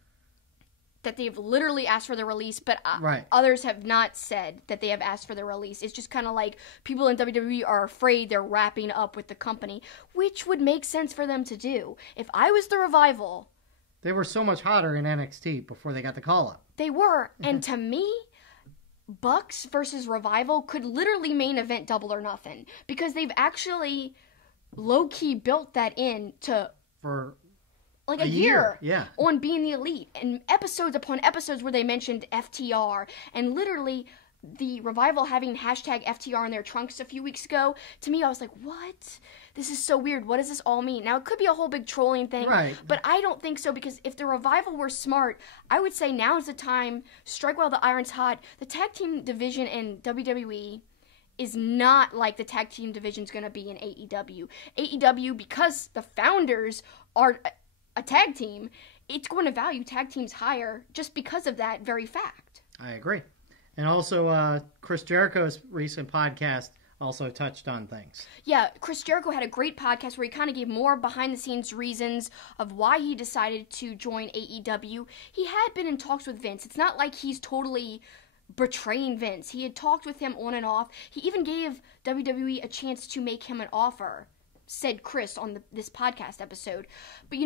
that they've literally asked for the release, but others have not said that they have asked for the release. It's just kind of people in WWE are afraid they're wrapping up with the company, which would make sense for them to do. If I was the Revival... They were so much hotter in NXT before they got the call-up. They were, and to me, Bucks versus Revival could literally main event Double or Nothing, because they've actually low-key built that in to... For... a year on being the Elite, and episodes upon episodes where they mentioned FTR, and literally the Revival having hashtag FTR in their trunks a few weeks ago. To me, I was like, what? This is so weird. What does this all mean? Now, it could be a whole big trolling thing, but I don't think so, because if the Revival were smart, I would say now is the time, strike while the iron's hot. The tag team division in WWE is not like the tag team division's going to be in AEW. AEW, because the founders are a tag team, it's going to value tag teams higher just because of that very fact. I agree. And also, Chris Jericho's recent podcast also touched on things. Yeah, Chris Jericho had a great podcast where he kind of gave more behind-the-scenes reasons of why he decided to join AEW. He had been in talks with Vince. It's not like he's totally betraying Vince. He had talked with him on and off. He even gave WWE a chance to make him an offer, said Chris on this podcast episode. But,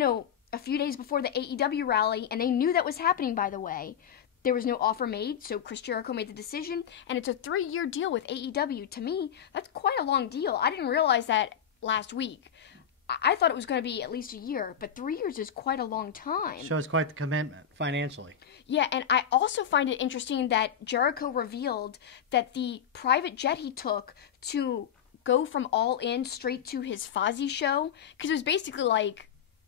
a few days before the AEW rally, and they knew that was happening, by the way, there was no offer made, so Chris Jericho made the decision, and it's a 3-year deal with AEW. To me, that's quite a long deal. I didn't realize that last week. I thought it was going to be at least a year, but 3 years is quite a long time. Shows quite the commitment, financially. Yeah, and I also find it interesting that Jericho revealed that the private jet he took to go from All In straight to his Fozzy show, because it was basically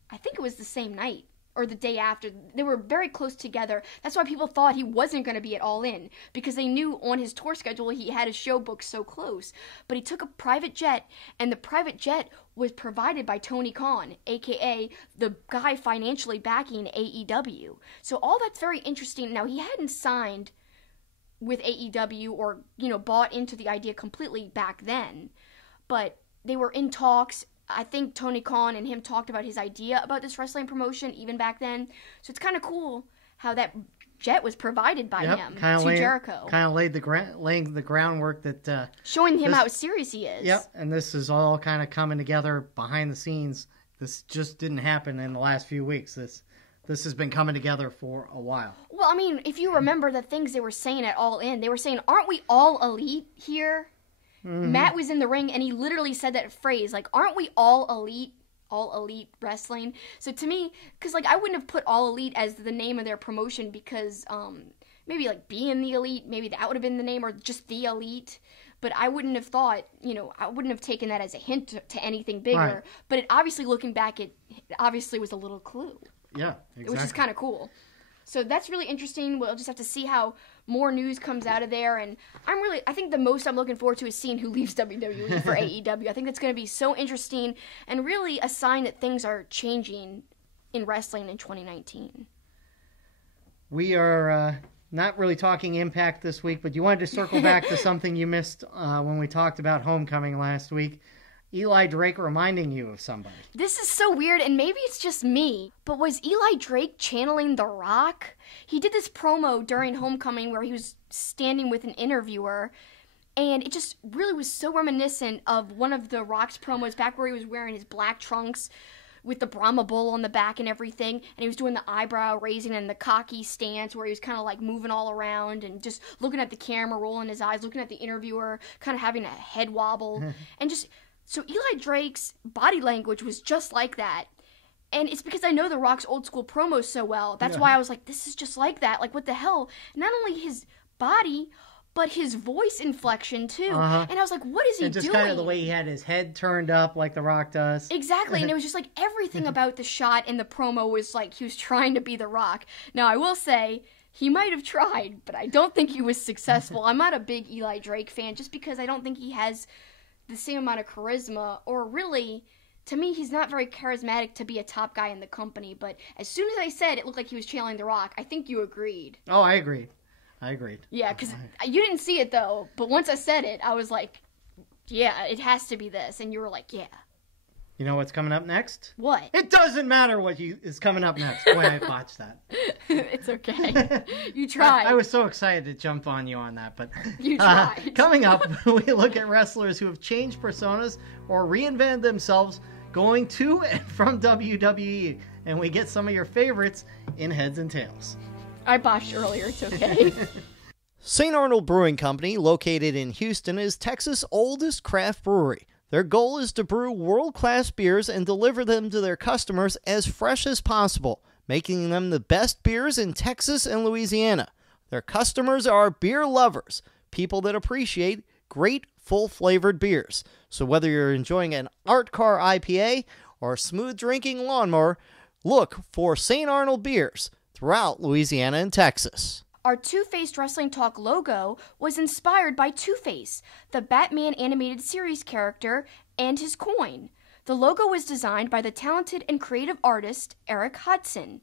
I think it was the same night or the day after. They were very close together. That's why people thought he wasn't going to be at All In, because they knew on his tour schedule he had his show booked so close. But he took a private jet, and the private jet was provided by Tony Khan, a.k.a. the guy financially backing AEW. So all that's very interesting. Now, he hadn't signed with AEW or, bought into the idea completely back then, but they were in talks. I think Tony Khan and him talked about his idea about this wrestling promotion even back then. So it's kind of cool how that jet was provided by him to Jericho. Kind of laying the groundwork that... showing him how serious he is. Yep, and this is all kind of coming together behind the scenes. This just didn't happen in the last few weeks. This has been coming together for a while. Well, I mean, if you remember the things they were saying at All In, they were saying, aren't we all elite here? Mm-hmm. Matt was in the ring, and he literally said that phrase, aren't we all elite wrestling? So to me, because, I wouldn't have put All Elite as the name of their promotion because, maybe, being the elite, maybe that would have been the name, or just the elite. but I wouldn't have thought, I wouldn't have taken that as a hint to anything bigger. Right. But it obviously, looking back, it obviously was a little clue. Yeah, exactly. Which is kind of cool. So that's really interesting. We'll just have to see how more news comes out of there. And I think the most I'm looking forward to is seeing who leaves WWE for AEW. I think that's going to be so interesting and really a sign that things are changing in wrestling in 2019. We are not really talking Impact this week, but you wanted to circle back to something you missed when we talked about Homecoming last week. Eli Drake reminding you of somebody. This is so weird, and maybe it's just me, but was Eli Drake channeling The Rock? He did this promo during Homecoming where he was standing with an interviewer, and it just really was so reminiscent of one of The Rock's promos back where he was wearing his black trunks with the Brahma Bull on the back and everything, and he was doing the eyebrow raising and the cocky stance where he was kind of like moving all around and just looking at the camera, rolling his eyes, looking at the interviewer, kind of having a head wobble, and just... So Eli Drake's body language was just like that. And it's because I know The Rock's old school promos so well. That's why I was like, this is just like that. Like, what the hell? Not only his body, but his voice inflection, too. And I was like, what is he doing? Just kind of the way he had his head turned up like The Rock does. Exactly. And it was just like everything about the shot and the promo was like he was trying to be The Rock. Now, I will say... He might have tried, but I don't think he was successful. I'm not a big Eli Drake fan just because I don't think he has... the same amount of charisma, or really, to me, he's not very charismatic to be a top guy in the company, but as soon as I said it looked like he was channeling The Rock, I think you agreed. Oh, I agreed. Yeah, because you didn't see it, though, but once I said it, I was like, yeah, it has to be this, and you were like, yeah. You know what's coming up next? What? It doesn't matter what is coming up next. Boy, I botched that. It's okay. You tried. I was so excited to jump on you on that, but... You tried. Coming up, we look at wrestlers who have changed personas or reinvented themselves going to and from WWE, and we get some of your favorites in Heads and Tails. I botched earlier. It's okay. St. Arnold Brewing Company, located in Houston, is Texas' oldest craft brewery. Their goal is to brew world-class beers and deliver them to their customers as fresh as possible, making them the best beers in Texas and Louisiana. Their customers are beer lovers, people that appreciate great, full-flavored beers. So whether you're enjoying an art car IPA or a smooth-drinking lawnmower, look for St. Arnold beers throughout Louisiana and Texas. Our Two-Faced Wrestling Talk logo was inspired by Two-Face, the Batman animated series character, and his coin. The logo was designed by the talented and creative artist Eric Hudson.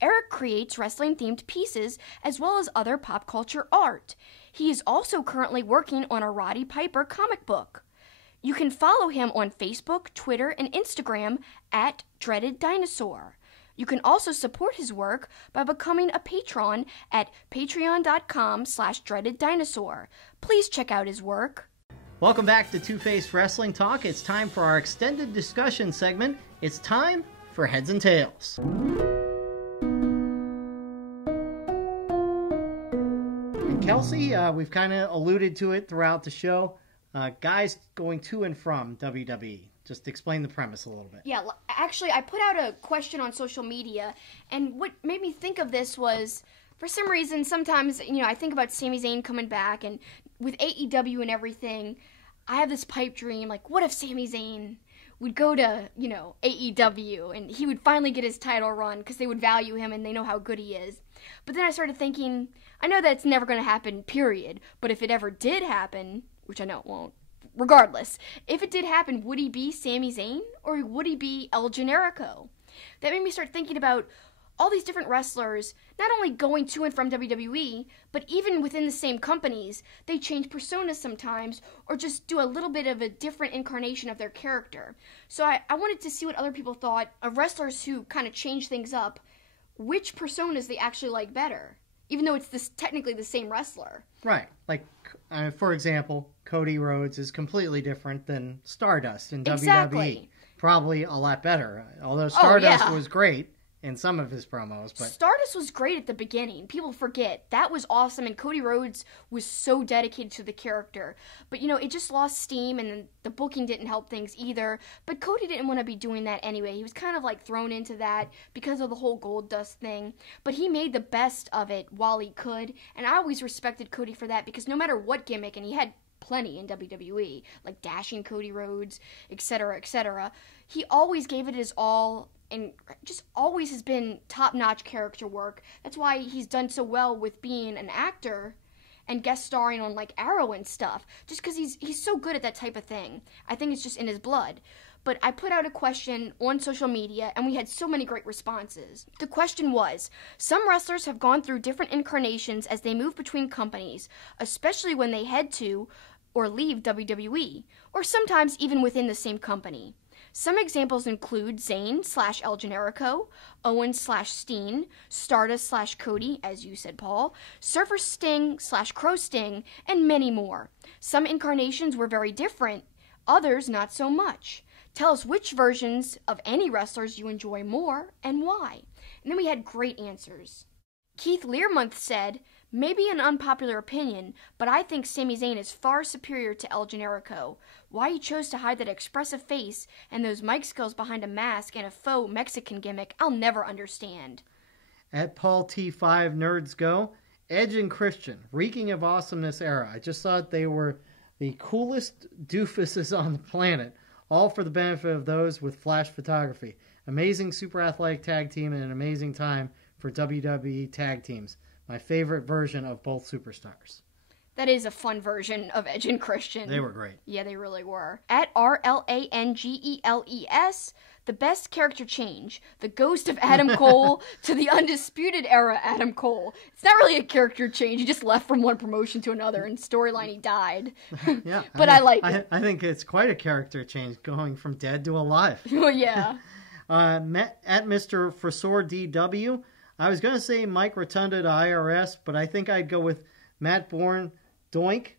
Eric creates wrestling-themed pieces as well as other pop culture art. He is also currently working on a Roddy Piper comic book. You can follow him on Facebook, Twitter, and Instagram at Dreaded Dinosaur. You can also support his work by becoming a patron at patreon.com/dreadeddinosaur. Please check out his work. Welcome back to Two-Faced Wrestling Talk. It's time for our extended discussion segment. It's time for Heads and Tails. And Kelsey, we've kind of alluded to it throughout the show. Guys going to and from WWE. Just explain the premise a little bit. Yeah, actually, I put out a question on social media, and what made me think of this was, for some reason, sometimes, I think about Sami Zayn coming back, and with AEW and everything, I have this pipe dream, like, what if Sami Zayn would go to, AEW, and he would finally get his title run, because they would value him, and they know how good he is. But then I started thinking, I know that it's never going to happen, period, but if it ever did happen, which I know it won't, regardless, if it did happen, would he be Sami Zayn or would he be El Generico? That made me start thinking about all these different wrestlers, not only going to and from WWE, but even within the same companies, they change personas sometimes or just do a little bit of a different incarnation of their character. So I wanted to see what other people thought of wrestlers who kind of change things up, which personas they actually like better, even though it's technically the same wrestler. Right. Like, for example, Cody Rhodes is completely different than Stardust in WWE. Probably a lot better. Although Stardust was great in some of his promos. But Stardust was great at the beginning. People forget. That was awesome, and Cody Rhodes was so dedicated to the character. But, it just lost steam, and the booking didn't help things either. But Cody didn't want to be doing that anyway. He was kind of, thrown into that because of the whole Goldust thing. But he made the best of it while he could, and I always respected Cody for that because no matter what gimmick, and he had plenty in WWE, like dashing Cody Rhodes, etc., etc. He always gave it his all and just always has been top-notch character work. That's why he's done so well with being an actor and guest starring on like Arrow and stuff, just because he's so good at that type of thing. I think it's just in his blood. But I put out a question on social media, and we had so many great responses. The question was, some wrestlers have gone through different incarnations as they move between companies, especially when they head to or leave WWE, or sometimes even within the same company. Some examples include Zayn / El Generico, Owens / Steen, Stardust / Cody, as you said, Paul, Surfer Sting / Crow Sting, and many more. Some incarnations were very different, others not so much. Tell us which versions of any wrestlers you enjoy more and why. And then we had great answers. Keith Learmonth said, maybe an unpopular opinion, but I think Sami Zayn is far superior to El Generico. Why he chose to hide that expressive face and those mic skills behind a mask and a faux Mexican gimmick, I'll never understand. At Paul T5 Nerds Go, Edge and Christian, reeking of awesomeness era. I just thought they were the coolest doofuses on the planet, all for the benefit of those with flash photography. Amazing super athletic tag team and an amazing time for WWE tag teams. My favorite version of both superstars. That is a fun version of Edge and Christian. They were great. Yeah, they really were. At RLANGELES, the best character change, the ghost of Adam Cole to the Undisputed Era Adam Cole. It's not really a character change. He just left from one promotion to another, and storyline he died. Yeah, But I like it. I think it's quite a character change, going from dead to alive. Well, yeah. At Mr. Frisor DW, I was going to say Mike Rotunda to IRS, but I think I'd go with Matt Bourne Doink.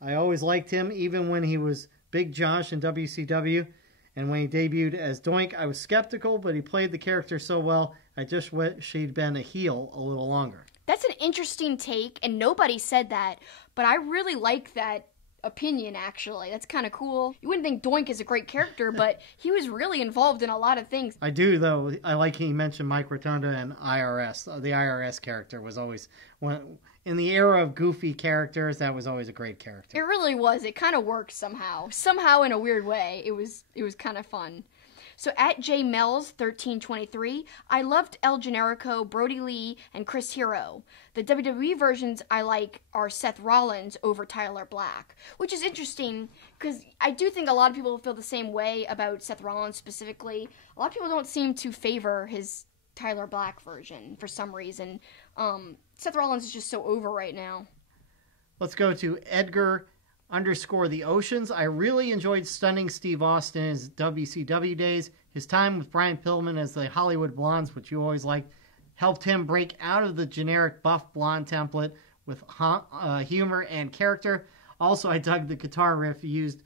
I always liked him, even when he was Big Josh in WCW. And when he debuted as Doink, I was skeptical, but he played the character so well, I just wish he'd been a heel a little longer. That's an interesting take, and nobody said that, but I really like that opinion, actually. That's kind of cool. You wouldn't think Doink is a great character, but he was really involved in a lot of things. I do, though. I like he mentioned Mike Rotunda and IRS. The IRS character was always one. In the era of goofy characters, that was always a great character. It really was. It kind of worked somehow. Somehow, in a weird way, it was kind of fun. So at JMells1323, I loved El Generico, Brody Lee, and Chris Hero. The WWE versions I like are Seth Rollins over Tyler Black, which is interesting because I do think a lot of people feel the same way about Seth Rollins specifically. A lot of people don't seem to favor his Tyler Black version for some reason. Seth Rollins is just so over right now. Let's go to Edgar_the Oceans. I really enjoyed Stunning Steve Austin in his WCW days. His time with Brian Pillman as the Hollywood Blondes, which you always liked, helped him break out of the generic buff blonde template with humor and character. Also, I dug the guitar riff used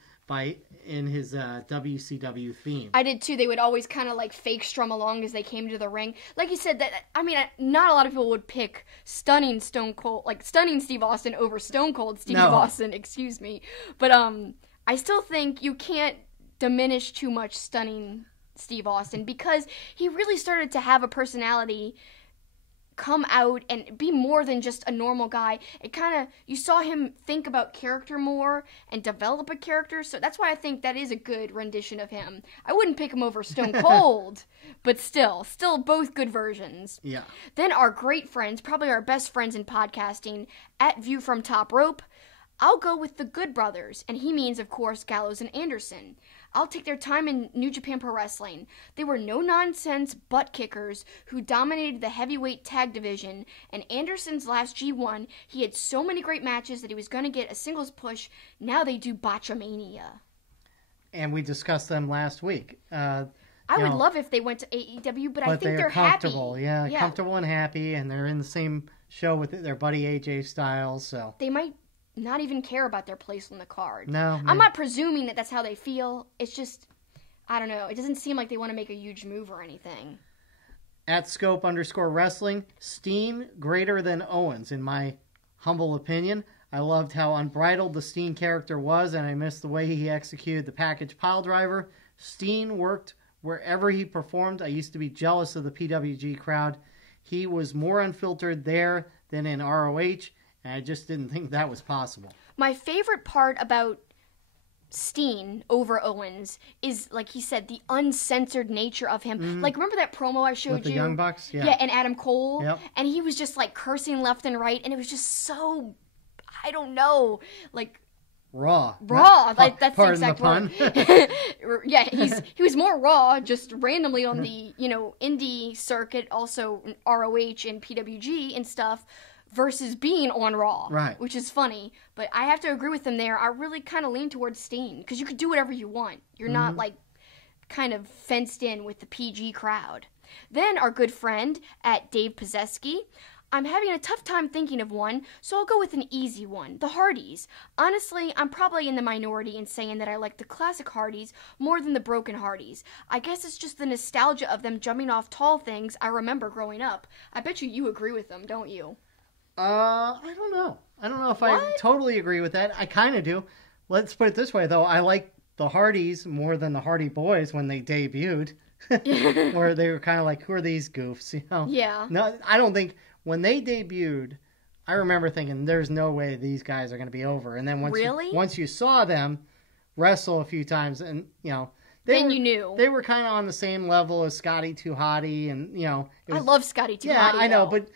in his WCW theme. I did too. They would always kind of like fake strum along as they came to the ring. Like you said, not a lot of people would pick stunning Steve Austin over Stone Cold Steve Austin, excuse me. But I still think you can't diminish too much stunning Steve Austin because he really started to have a personality come out and be more than just a normal guy. You saw him think about character more and develop a character, so that's why I think that is a good rendition of him. I wouldn't pick him over Stone Cold, but still both good versions. Yeah. Then our great friends, probably our best friends in podcasting, at View from Top Rope, I'll go with the Good Brothers, and he means, of course, Gallows and Anderson. I'll take their time in New Japan Pro Wrestling. They were no-nonsense butt kickers who dominated the heavyweight tag division, and Anderson's last G1, he had so many great matches that he was going to get a singles push. Now they do Botchamania. And we discussed them last week. I would love if they went to AEW, but I think they're comfortable. Happy. Yeah, comfortable and happy, and they're in the same show with their buddy AJ Styles, so they might not even care about their place on the card. No. I'm not presuming that that's how they feel. It's just, I don't know. It doesn't seem like they want to make a huge move or anything. At Scope_Wrestling, Steen greater than Owens, in my humble opinion. I loved how unbridled the Steen character was, and I missed the way he executed the package piledriver. Steen worked wherever he performed. I used to be jealous of the PWG crowd. He was more unfiltered there than in ROH, and I just didn't think that was possible. My favorite part about Steen over Owens is, like he said, the uncensored nature of him. Like, remember that promo I showed you? With the Young Bucks? Yeah. Yeah, and Adam Cole? Yep. And he was just, like, cursing left and right, and it was just so, I don't know, like... Raw. Like, that's the exact pun. word. Yeah, he was more raw, just randomly on the, indie circuit, also ROH and PWG and stuff, versus being on Raw. Right. Which is funny. But I have to agree with him there. I really kind of lean towards Steen, because you could do whatever you want. You're not, like, kind of fenced in with the PG crowd. Then our good friend at Dave Pizzeski. I'm having a tough time thinking of one, so I'll go with an easy one, the Hardys. Honestly, I'm probably in the minority in saying that I like the classic Hardys more than the broken Hardys. I guess it's just the nostalgia of them jumping off tall things I remember growing up. I bet you agree with them, don't you? I don't know. I don't know if I totally agree with that. I kind of do. Let's put it this way, though. I like the Hardys more than the Hardy Boys when they debuted. Where they were kind of like, who are these goofs? Yeah. No, I don't think... When they debuted, I remember thinking, there's no way these guys are going to be over. And then once you saw them wrestle a few times, and, you knew. They were kind of on the same level as Scotty 2 Hotty, and, I love Scotty 2 Hotty. Yeah, I know, though. but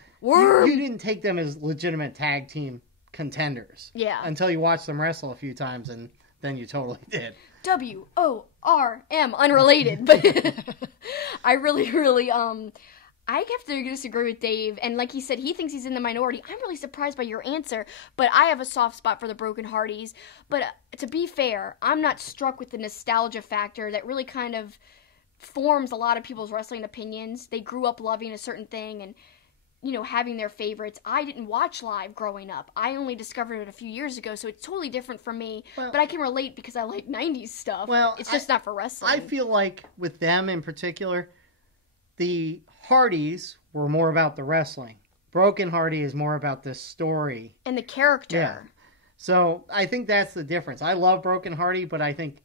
you didn't take them as legitimate tag team contenders. Yeah. Until you watched them wrestle a few times, and then you totally did. WORM, unrelated. But I really, I have to disagree with Dave, and like he said, he thinks he's in the minority. I'm really surprised by your answer, but I have a soft spot for the Broken Hardys. But to be fair, I'm not struck with the nostalgia factor that really kind of forms a lot of people's wrestling opinions. They grew up loving a certain thing and, having their favorites. I didn't watch live growing up. I only discovered it a few years ago, so it's totally different from me. Well, but I can relate because I like 90s stuff. Well, it's just not for wrestling. I feel like with them in particular, the Hardys were more about the wrestling. Broken Hardy is more about the story. And the character. Yeah. So I think that's the difference. I love Broken Hardy, but I think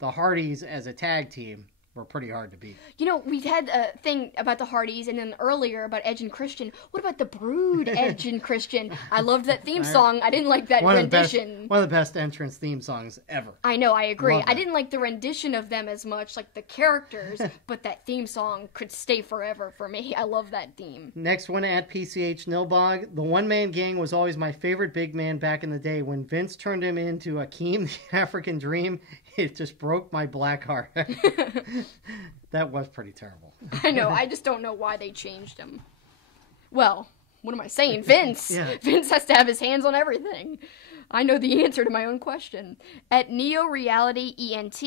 the Hardys as a tag team were pretty hard to beat. We've had a thing about the Hardys, and then earlier about Edge and Christian. What about the Brood, Edge and Christian? I loved that theme song. I didn't like that rendition. One of the best entrance theme songs ever. I know, I agree. I didn't like the rendition of them as much, like the characters, but that theme song could stay forever for me. I love that theme. Next one at PCH Nilbog. The one-man gang was always my favorite big man back in the day. When Vince turned him into Akeem, the African Dream, it just broke my black heart. That was pretty terrible. I know. I just don't know why they changed him. Well, what am I saying? Vince. Yeah. Vince has to have his hands on everything. I know the answer to my own question. At Neo Reality ENT,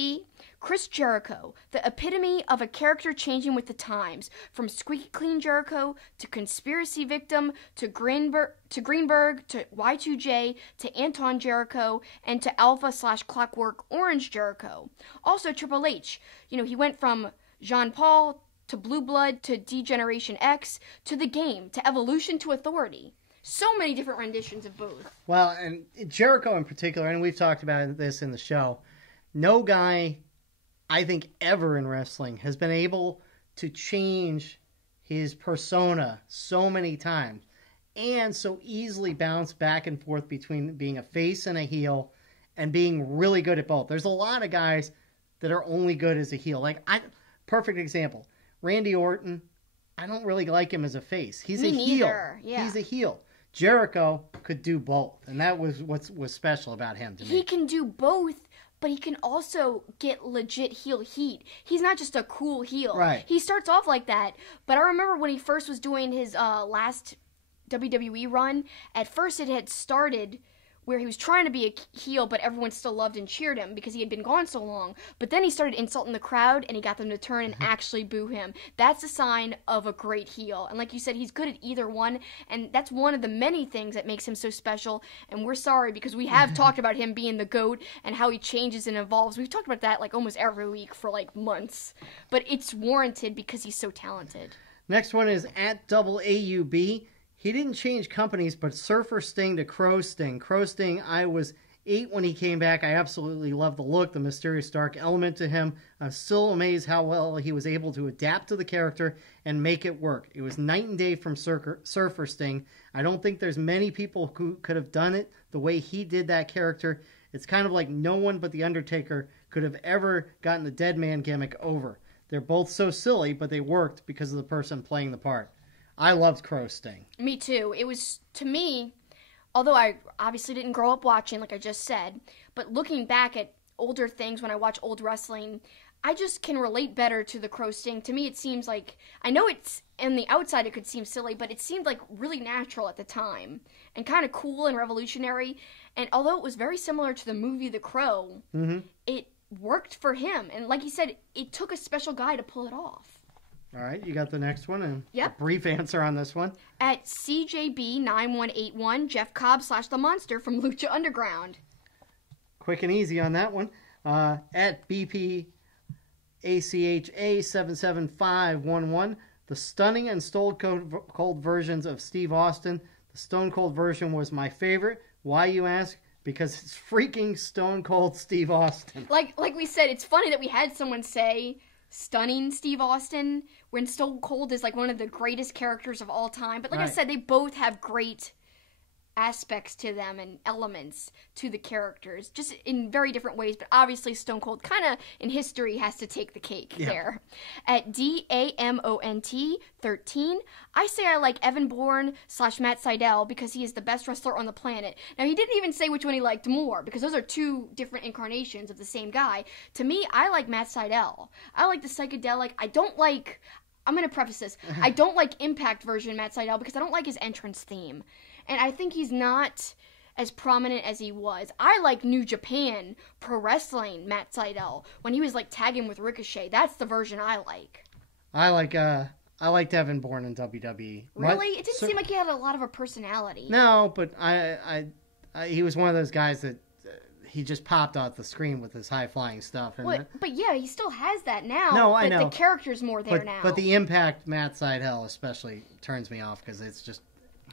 Chris Jericho, the epitome of a character changing with the times, from Squeaky Clean Jericho to Conspiracy Victim to Greenberg to Y2J to Anton Jericho and to Alpha/Clockwork Orange Jericho. Also Triple H, he went from Jean Paul to Blue Blood to D-Generation X to The Game to Evolution to Authority. So many different renditions of both. Well, and Jericho in particular, and we've talked about this in the show, no guy, I think, ever in wrestling has been able to change his persona so many times and so easily bounce back and forth between being a face and a heel and being really good at both. There's a lot of guys that are only good as a heel. Perfect example, Randy Orton. I don't really like him as a face. He's a heel. Yeah. He's a heel. Jericho could do both, and that was what was special about him to me. He can do both, but he can also get legit heel heat. He's not just a cool heel. Right. He starts off like that, but I remember when he first was doing his last WWE run, at first it had started where he was trying to be a heel, but everyone still loved and cheered him because he had been gone so long. But then he started insulting the crowd, and he got them to turn and actually boo him. That's a sign of a great heel. And like you said, he's good at either one, and that's one of the many things that makes him so special. And we're sorry because we have talked about him being the GOAT and how he changes and evolves. We've talked about that almost every week for months. But it's warranted because he's so talented. Next one is at Double AUB. He didn't change companies, but Surfer Sting to Crow Sting. Crow Sting, I was 8 when he came back. I absolutely love the look, the mysterious dark element to him. I'm still amazed how well he was able to adapt to the character and make it work. It was night and day from Surfer Sting. I don't think there's many people who could have done it the way he did that character. It's kind of like no one but The Undertaker could have ever gotten the dead man gimmick over. They're both so silly, but they worked because of the person playing the part. I loved Crow Sting. Me too. It was, to me, although I obviously didn't grow up watching, like I just said, but looking back at older things when I watch old wrestling, I just can relate better to the Crow Sting. To me, it seems like, I know it's, on the outside it could seem silly, but it seemed like really natural at the time, and kind of cool and revolutionary, and although it was very similar to the movie The Crow, it worked for him, and like you said, it took a special guy to pull it off. All right, you got the next one, and Yep. a brief answer on this one. At CJB9181, Jeff Cobb / The Monster from Lucha Underground. Quick and easy on that one. At BPACHA77511, the stunning and Stone Cold versions of Steve Austin. The Stone Cold version was my favorite. Why, you ask? Because it's freaking Stone Cold Steve Austin. Like we said, it's funny that we had someone say stunning Steve Austin when Stone Cold is like one of the greatest characters of all time. But like I Right. said, they both have great aspects to them and elements to the characters, just in very different ways. But obviously Stone Cold kind of in history has to take the cake there. At DAMONT13, I say I like Evan Bourne / Matt Sydal because he is the best wrestler on the planet. Now, he didn't even say which one he liked more, because those are two different incarnations of the same guy. To me, I like Matt Sydal. I like the psychedelic. I'm going to preface this. I don't like Impact version Matt Sydal because I don't like his entrance theme. And I think he's not as prominent as he was. I like New Japan Pro Wrestling Matt Sydal when he was like tagging with Ricochet. That's the version I like. I liked Evan Bourne in WWE. Really? It didn't seem like he had a lot of a personality. No, but he was one of those guys that he just popped off the screen with his high-flying stuff. And But yeah, he still has that now. No, I know. But the character's more there now. But the Impact Matt Sydal especially turns me off because it's just...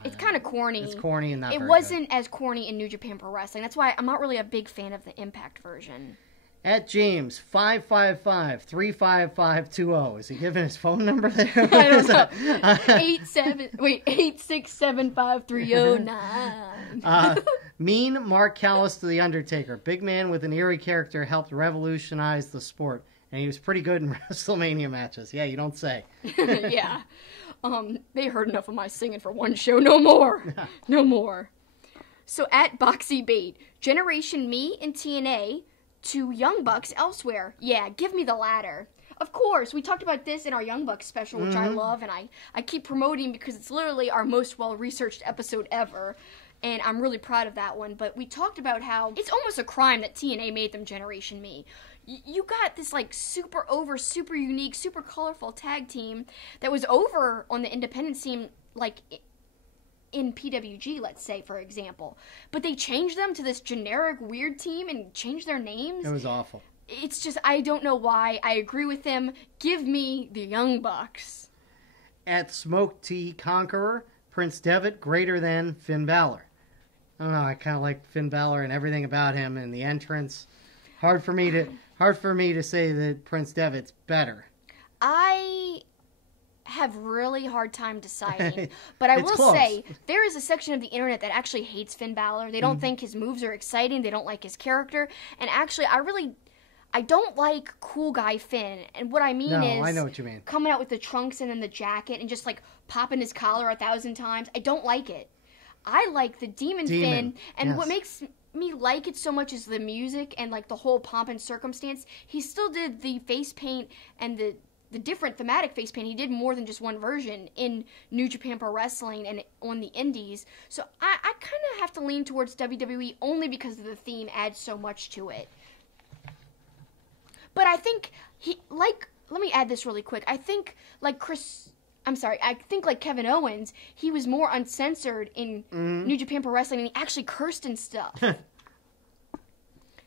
It's kind of corny. It's corny and not It very wasn't as corny in New Japan Pro Wrestling. That's why I'm not really a big fan of the Impact version. At James 555-35520. Is he giving his phone number there? I don't know. 8675309. Mean Mark Callis to The Undertaker. Big man with an eerie character helped revolutionize the sport. And he was pretty good in WrestleMania matches. Yeah, you don't say. Yeah. They heard enough of my singing for one show. No more. No more. So at Boxy Bait, Generation Me in TNA to Young Bucks elsewhere. Yeah, give me the latter. Of course, we talked about this in our Young Bucks special, which I love, and I keep promoting because it's literally our most well-researched episode ever, and I'm really proud of that one. But we talked about how it's almost a crime that TNA made them Generation Me. You got this, like, super over, super unique, super colorful tag team that was over on the independent scene, like, in PWG, let's say, for example. But they changed them to this generic weird team and changed their names. It was awful. It's just, I don't know why. I agree with him. Give me the Young Bucks. At Smoke T Conqueror, Prince Devitt greater than Finn Balor. I don't know, I kind of like Finn Balor and everything about him and the entrance. Hard for me to say that Prince Devitt's better. I have really hard time deciding, but I will close. say there is a section of the internet that actually hates Finn Balor. They don't think his moves are exciting. They don't like his character. And actually, I don't like cool guy Finn. And what I mean is, I know what you mean. Coming out with the trunks and then the jacket and just like popping his collar 1,000 times. I don't like it. I like the Demon Finn, and yes. what makes me like it so much is the music and like the whole pomp and circumstance. He still did the face paint and the different thematic face paint. He did more than just one version in New Japan Pro Wrestling and on the indies. So I kind of have to lean towards WWE only because of the theme adds so much to it. But I think let me add this really quick. I think like Kevin Owens, he was more uncensored in New Japan Pro Wrestling, and he actually cursed and stuff.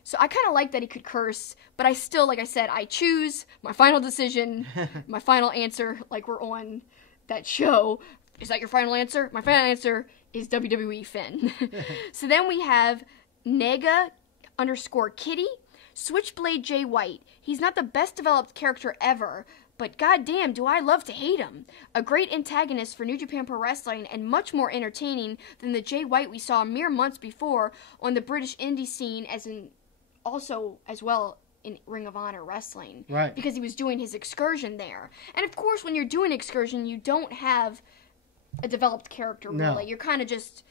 So I kind of like that he could curse, but I still, like I said, I choose my final decision, my final answer, like we're on that show. Is that your final answer? My final answer is WWE Finn. So then we have Nega Blue_Kitty. Switchblade Jay White. He's not the best developed character ever, but goddamn, do I love to hate him. A great antagonist for New Japan Pro Wrestling and much more entertaining than the Jay White we saw mere months before on the British indie scene, as well in Ring of Honor Wrestling. Right. Because he was doing his excursion there. And of course, when you're doing excursion, you don't have a developed character, really. No. You're kind of just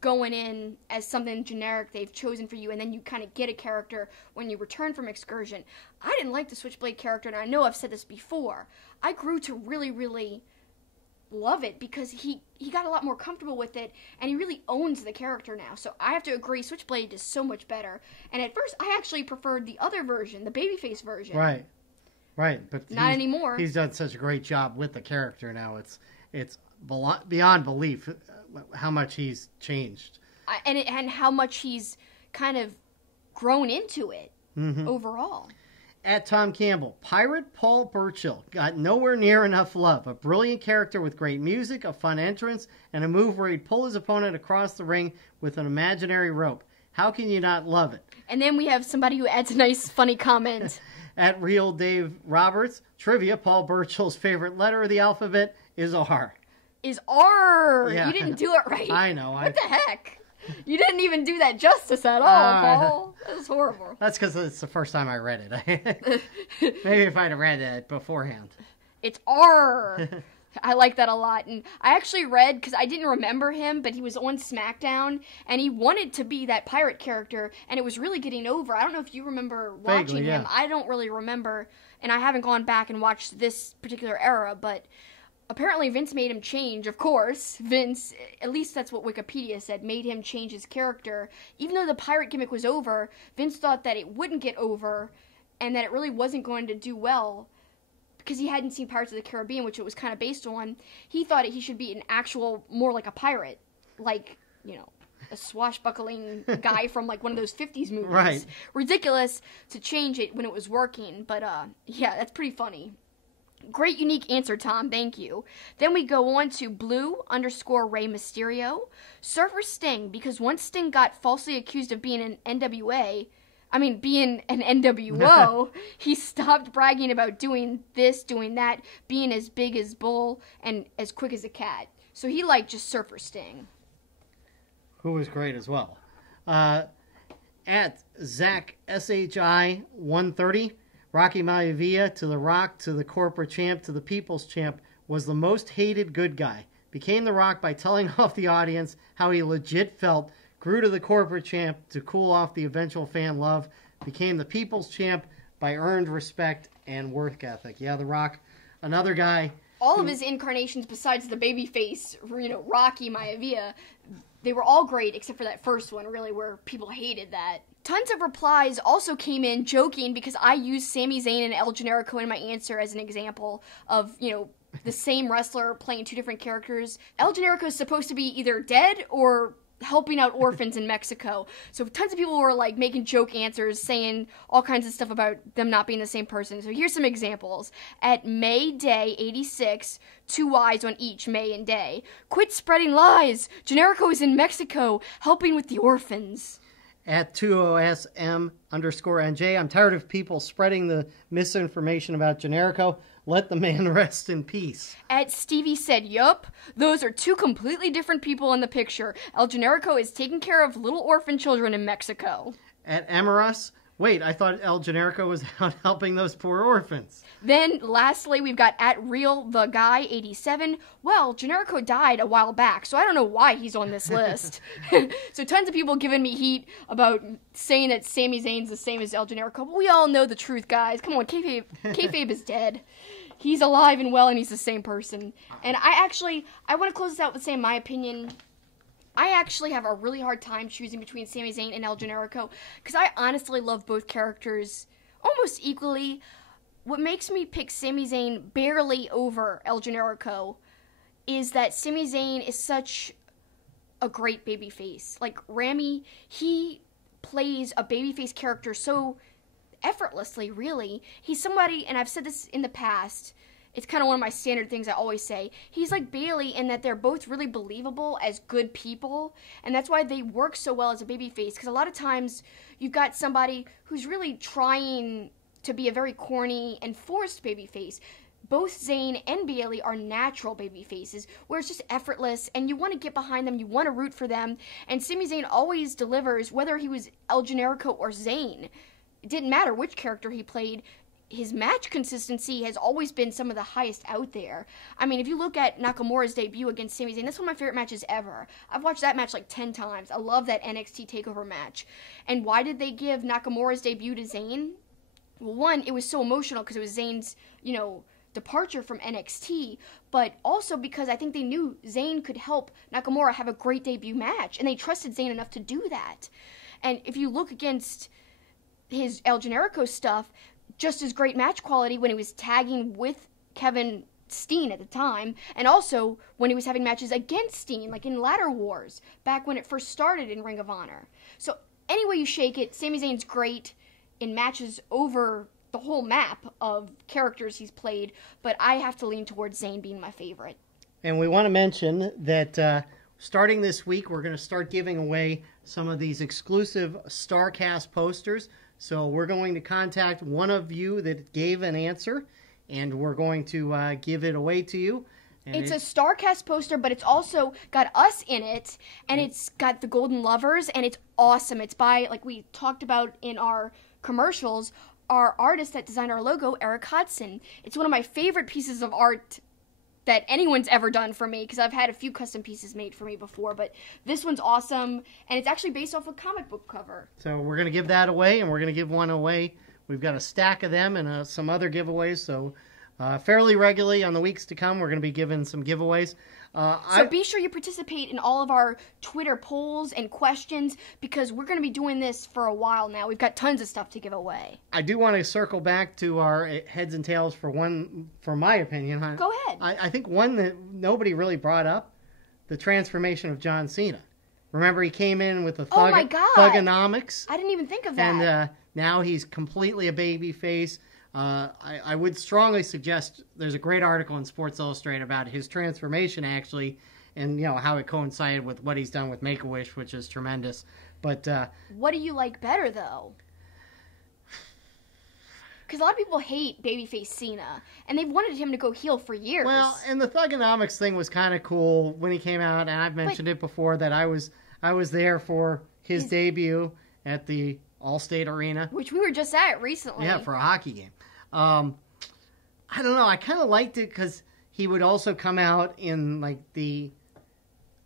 going in as something generic they've chosen for you, and then you kind of get a character when you return from excursion. I didn't like the Switchblade character, and I know I've said this before. I grew to really, really love it because he got a lot more comfortable with it, and he really owns the character now. So I have to agree, Switchblade is so much better. And at first, I actually preferred the other version, the babyface version. Right. But not anymore. He's done such a great job with the character now. It's beyond belief how much he's changed. And how much he's kind of grown into it overall. At Tom Campbell, Pirate Paul Burchill got nowhere near enough love. A brilliant character with great music, a fun entrance, and a move where he'd pull his opponent across the ring with an imaginary rope. How can you not love it? And then we have somebody who adds a nice, funny comment. At Real Dave Roberts, trivia, Paul Burchill's favorite letter of the alphabet is R. Is R. Yeah. You didn't do it right. I know. What the heck? You didn't even do that justice at all, Paul. That was horrible. That's because it's the first time I read it. Maybe if I'd have read it beforehand. It's R. I like that a lot. And I actually read, because I didn't remember him, but he was on SmackDown, and he wanted to be that pirate character, and it was really getting over. I don't know if you remember watching Vaguely, him. yeah. I don't really remember, and I haven't gone back and watched this particular era, but apparently Vince made him change, of course. Vince, at least that's what Wikipedia said, made him change his character. Even though the pirate gimmick was over, Vince thought that it wouldn't get over, and that it really wasn't going to do well, because he hadn't seen Pirates of the Caribbean, which it was kind of based on. He thought he should be an actual, more like a pirate. Like, a swashbuckling guy from, like, one of those 50s movies. Right. Ridiculous to change it when it was working, but, yeah, that's pretty funny. Great unique answer, Tom. Thank you. Then we go on to Blue_Rey Mysterio. Surfer Sting, because once Sting got falsely accused of being an being an NWO, he stopped bragging about doing this, doing that, being as big as Bull and as quick as a cat. So he liked just Surfer Sting. Who was great as well. At Zach SHI 130, Rocky Maivia to The Rock to the corporate champ to the people's champ was the most hated good guy. Became The Rock by telling off the audience how he legit felt. Grew to the corporate champ to cool off the eventual fan love. Became the people's champ by earned respect and work ethic. Yeah, The Rock, another guy. All of his incarnations besides the babyface, Rocky Maivia, they were all great except for that first one, really, where people hated that. Tons of replies also came in joking because I used Sami Zayn and El Generico in my answer as an example of, the same wrestler playing two different characters. El Generico is supposed to be either dead or helping out orphans in Mexico. So tons of people were like making joke answers, saying all kinds of stuff about them not being the same person. So here's some examples. At May Day 86, 2 Y's on each May and Day. Quit spreading lies. Generico is in Mexico helping with the orphans. At 20SM_NJ, I'm tired of people spreading the misinformation about Generico. Let the man rest in peace. At Stevie said, yup, those are two completely different people in the picture. El Generico is taking care of little orphan children in Mexico. At Amaras, wait, I thought El Generico was out helping those poor orphans. Then, lastly, we've got at Real The Guy 87. Well, Generico died a while back, so I don't know why he's on this list. So tons of people giving me heat about saying that Sami Zayn's the same as El Generico, but we all know the truth, guys. Come on, kayfabe is dead. He's alive and well, and he's the same person. And I want to close this out with saying my opinion. I actually have a really hard time choosing between Sami Zayn and El Generico, because I honestly love both characters almost equally. What makes me pick Sami Zayn barely over El Generico is that Sami Zayn is such a great babyface. Like, Rami, he plays a babyface character so effortlessly, really. He's somebody, and I've said this in the past, it's kind of one of my standard things I always say. He's like Bayley in that they're both really believable as good people, and that's why they work so well as a babyface, because a lot of times you've got somebody who's really trying to be a very corny and forced babyface. Both Zayn and Bayley are natural baby faces, where it's just effortless, and you want to get behind them, you want to root for them, and Sami Zayn always delivers, whether he was El Generico or Zayn. It didn't matter which character he played. His match consistency has always been some of the highest out there. I mean, if you look at Nakamura's debut against Sami Zayn, that's one of my favorite matches ever. I've watched that match like 10 times. I love that NXT TakeOver match. And why did they give Nakamura's debut to Zayn? Well, one, it was so emotional because it was Zayn's, departure from NXT, but also because I think they knew Zayn could help Nakamura have a great debut match, and they trusted Zayn enough to do that. And if you look against his El Generico stuff, just as great match quality when he was tagging with Kevin Steen at the time, and also when he was having matches against Steen, like in Ladder Wars, back when it first started in Ring of Honor. So any way you shake it, Sami Zayn's great in matches over the whole map of characters he's played, but I have to lean towards Zayn being my favorite. And we want to mention that starting this week, we're going to start giving away some of these exclusive StarCast posters. So we're going to contact one of you that gave an answer, and we're going to give it away to you. And it's a StarCast poster, but it's also got us in it, and it's got the Golden Lovers, and it's awesome. It's by, like we talked about in our commercials, our artist that designed our logo, Eric Hodson. It's one of my favorite pieces of art that anyone's ever done for me, because I've had a few custom pieces made for me before, but this one's awesome, and it's actually based off a comic book cover. So we're going to give that away, and we're going to give one away. We've got a stack of them and some other giveaways, so fairly regularly on the weeks to come, we're going to be giving some giveaways. So be sure you participate in all of our Twitter polls and questions, because we're going to be doing this for a while now. We've got tons of stuff to give away. I do want to circle back to our heads and tails for my opinion. Go ahead. I think one that nobody really brought up, the transformation of John Cena. Remember, he came in with the thugonomics. I didn't even think of that. And now he's completely a baby face. I would strongly suggest, there's a great article in Sports Illustrated about his transformation, actually, and how it coincided with what he's done with Make-A-Wish, which is tremendous. But what do you like better, though? Because a lot of people hate babyface Cena, and they've wanted him to go heel for years. Well, and the thugonomics thing was kind of cool when he came out, and I've mentioned it before that I was there for his debut at the Allstate Arena, which we were just at recently. Yeah, for a hockey game. I don't know. I kind of liked it because he would also come out in like the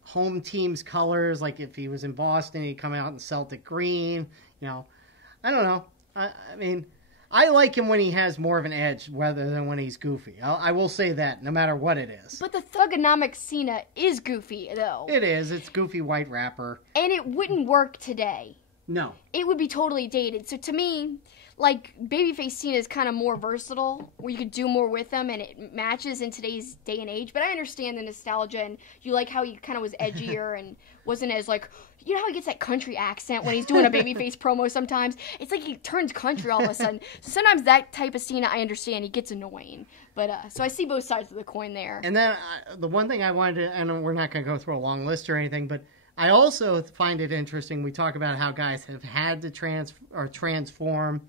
home team's colors. Like if he was in Boston, he'd come out in Celtic green. I don't know. I mean, I like him when he has more of an edge rather than when he's goofy. I will say that, no matter what it is. But the thugonomic Cena is goofy, though. It is. It's goofy white rapper. And it wouldn't work today. No. It would be totally dated. So to me, like, babyface Cena is kind of more versatile, where you could do more with them, and it matches in today's day and age. But I understand the nostalgia, and you like how he kind of was edgier and wasn't as, like, you know how he gets that country accent when he's doing a babyface promo sometimes? It's like he turns country all of a sudden. So sometimes that type of Cena, I understand, he gets annoying. But, so I see both sides of the coin there. And then the one thing I wanted to, and we're not going to go through a long list or anything, but I also find it interesting. We talk about how guys have had to transform.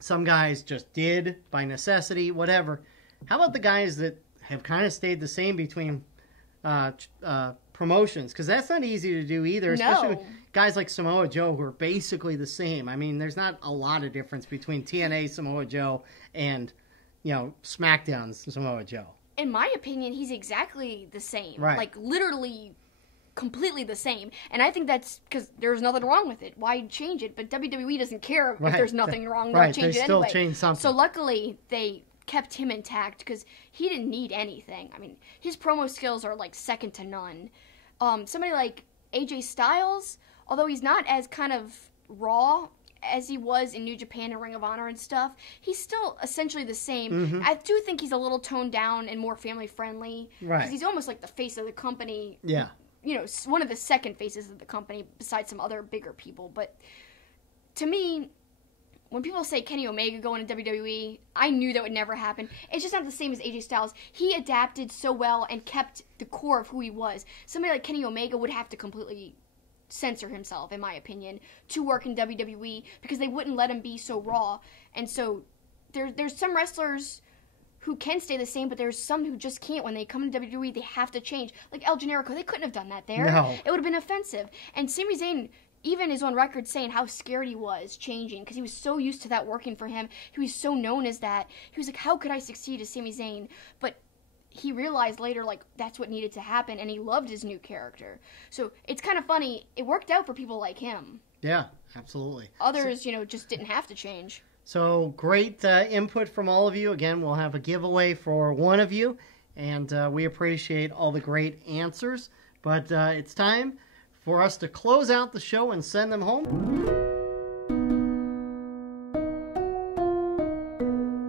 Some guys just did by necessity, whatever. How about the guys that have kind of stayed the same between promotions? Because that's not easy to do either, especially with guys like Samoa Joe who are basically the same. I mean, there's not a lot of difference between TNA Samoa Joe and, SmackDown's Samoa Joe. In my opinion, he's exactly the same. Right. Like, literally completely the same. And I think that's because there's nothing wrong with it. Why change it? But WWE doesn't care if there's nothing wrong. They'll change it anyway. They still change something. So luckily, they kept him intact because he didn't need anything. I mean, his promo skills are like second to none. Somebody like AJ Styles, although he's not as kind of raw as he was in New Japan and Ring of Honor and stuff, he's still essentially the same. Mm-hmm. I do think he's a little toned down and more family friendly. Right. Because he's almost like the face of the company. Yeah. One of the second faces of the company besides some other bigger people. But to me, when people say Kenny Omega going to WWE, I knew that would never happen. It's just not the same as AJ Styles. He adapted so well and kept the core of who he was. Somebody like Kenny Omega would have to completely censor himself, in my opinion, to work in WWE because they wouldn't let him be so raw. And so there's some wrestlers who can stay the same, but there's some who just can't. When they come to WWE, they have to change. Like El Generico, they couldn't have done that there. No. It would have been offensive. And Sami Zayn even is on record saying how scared he was changing because he was so used to that working for him. He was so known as that. He was like, how could I succeed as Sami Zayn? But he realized later, like, that's what needed to happen, and he loved his new character. So it's kind of funny. It worked out for people like him. Yeah, absolutely. Others, just didn't have to change. So great input from all of you. Again, we'll have a giveaway for one of you, and we appreciate all the great answers. But it's time for us to close out the show and send them home.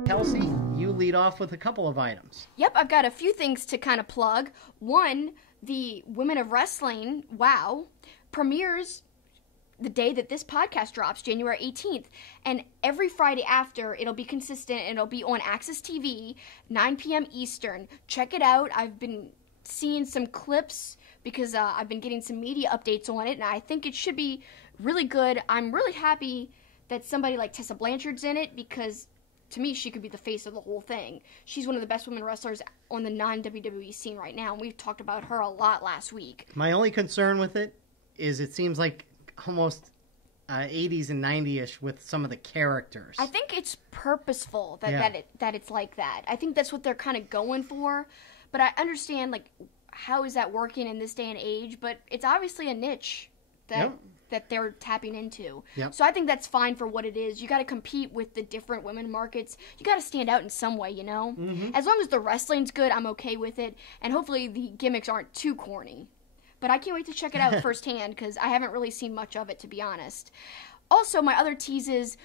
Kelsi, you lead off with a couple of items. Yep, I've got a few things to kind of plug. One, the Women of Wrestling, WOW, premieres the day that this podcast drops, January 18th. And every Friday after, it'll be consistent, and it'll be on Access TV, 9 p.m. Eastern. Check it out. I've been seeing some clips because I've been getting some media updates on it, and I think it should be really good. I'm really happy that somebody like Tessa Blanchard's in it because, to me, she could be the face of the whole thing. She's one of the best women wrestlers on the non-WWE scene right now, and we've talked about her a lot last week. My only concern with it is it seems like almost 80s and 90s-ish with some of the characters. I think it's purposeful that it's like that. I think that's what they're kind of going for, but I understand, like, how is that working in this day and age, but it's obviously a niche that they're tapping into. Yep. So I think that's fine for what it is. You got to compete with the different women markets. You got to stand out in some way, Mm-hmm. As long as the wrestling's good, I'm okay with it, and hopefully the gimmicks aren't too corny. But I can't wait to check it out firsthand because I haven't really seen much of it, to be honest. Also, my other teases,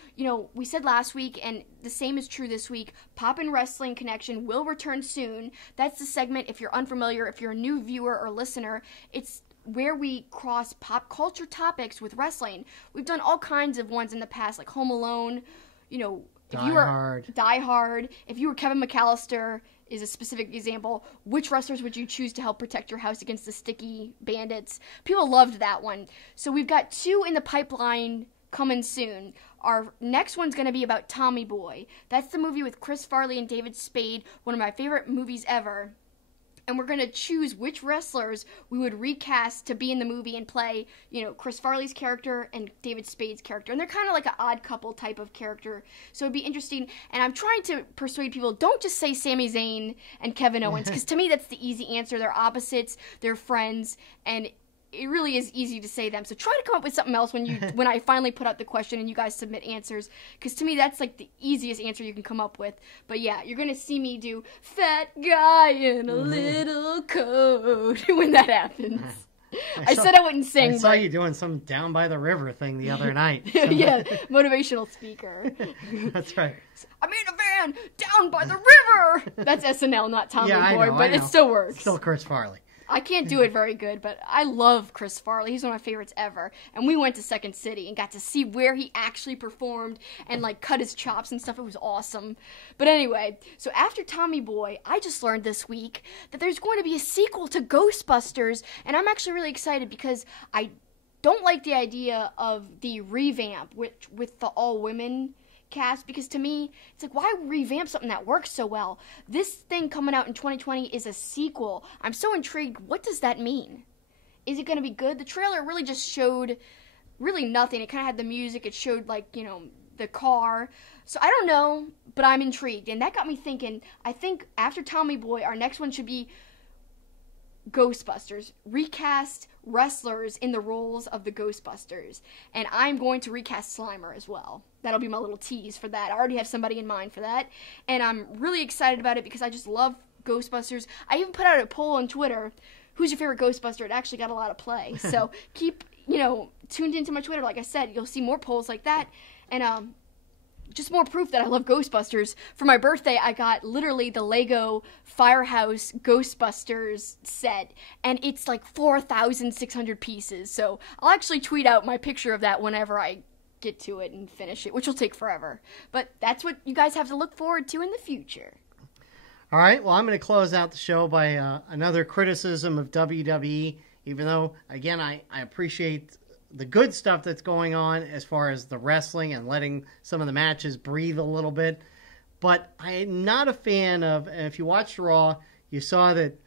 we said last week, and the same is true this week, Poppin' Wrestling Connection will return soon. That's the segment, if you're unfamiliar, if you're a new viewer or listener, it's where we cross pop culture topics with wrestling. We've done all kinds of ones in the past, like Home Alone, Die Hard. If you were Kevin McAllister, is a specific example. Which wrestlers would you choose to help protect your house against the sticky bandits? People loved that one. So we've got 2 in the pipeline coming soon. Our next one's going to be about Tommy Boy. That's the movie with Chris Farley and David Spade, one of my favorite movies ever. And we're going to choose which wrestlers we would recast to be in the movie and play, Chris Farley's character and David Spade's character. And they're kind of like an odd couple type of character. So it'd be interesting. And I'm trying to persuade people, don't just say Sami Zayn and Kevin Owens, because to me that's the easy answer. They're opposites, they're friends, and it really is easy to say them. So try to come up with something else when I finally put out the question and you guys submit answers, because to me that's like the easiest answer you can come up with. But yeah, you're gonna see me do fat guy in a little coat when that happens. I said I wouldn't sing. I saw you doing some Down by the River thing the other night. Yeah, motivational speaker. That's right. I'm in a van down by the river. That's SNL, not Tommy Boy, but it still works. Still Chris Farley. I can't do it very good, but I love Chris Farley. He's one of my favorites ever. And we went to Second City and got to see where he actually performed and, like, cut his chops and stuff. It was awesome. But anyway, so after Tommy Boy, I just learned this week that there's going to be a sequel to Ghostbusters, and I'm actually really excited because I don't like the idea of the revamp with the all-women cast, because to me, it's like, why revamp something that works so well? This thing coming out in 2020 is a sequel. I'm so intrigued. What does that mean? Is it going to be good? The trailer really just showed really nothing. It kind of had the music. It showed, like, the car. So I don't know, but I'm intrigued. And that got me thinking, I think after Tommy Boy, our next one should be Ghostbusters. Recast wrestlers in the roles of the Ghostbusters. And I'm going to recast Slimer as well. That'll be my little tease for that. I already have somebody in mind for that. And I'm really excited about it because I just love Ghostbusters. I even put out a poll on Twitter, who's your favorite Ghostbuster? It actually got a lot of play. So keep, tuned into my Twitter. Like I said, you'll see more polls like that. And just more proof that I love Ghostbusters. For my birthday, I got literally the Lego Firehouse Ghostbusters set, and it's like 4,600 pieces. So I'll actually tweet out my picture of that whenever I get to it and finish it, which will take forever. But that's what you guys have to look forward to in the future. All right, well, I'm going to close out the show by another criticism of WWE, even though, again, I appreciate the good stuff that's going on as far as the wrestling and letting some of the matches breathe a little bit. But I'm not a fan of, and if you watched Raw, you saw that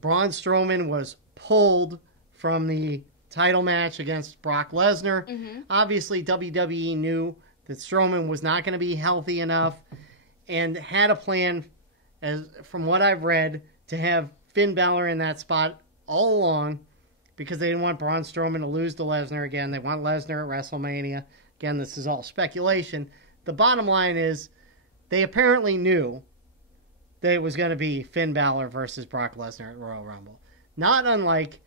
Braun Strowman was pulled from the title match against Brock Lesnar. Mm-hmm. Obviously, WWE knew that Strowman was not going to be healthy enough and had a plan, as from what I've read, to have Finn Balor in that spot all along because they didn't want Braun Strowman to lose to Lesnar again. They want Lesnar at WrestleMania. Again, this is all speculation. The bottom line is they apparently knew that it was going to be Finn Balor versus Brock Lesnar at Royal Rumble. Not unlike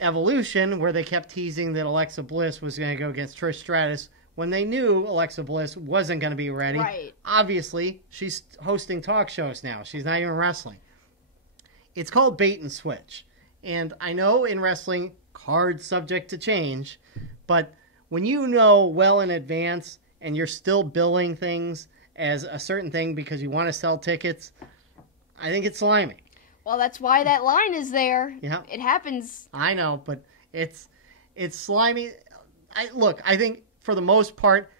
Evolution, where they kept teasing that Alexa Bliss was going to go against Trish Stratus when they knew Alexa Bliss wasn't going to be ready. Right. Obviously, she's hosting talk shows now. She's not even wrestling. It's called bait and switch. And I know in wrestling, cards subject to change, but when you know well in advance and you're still billing things as a certain thing because you want to sell tickets, I think it's slimy. Well, that's why that line is there. Yeah. It happens. I know, but it's slimy. I think for the most part,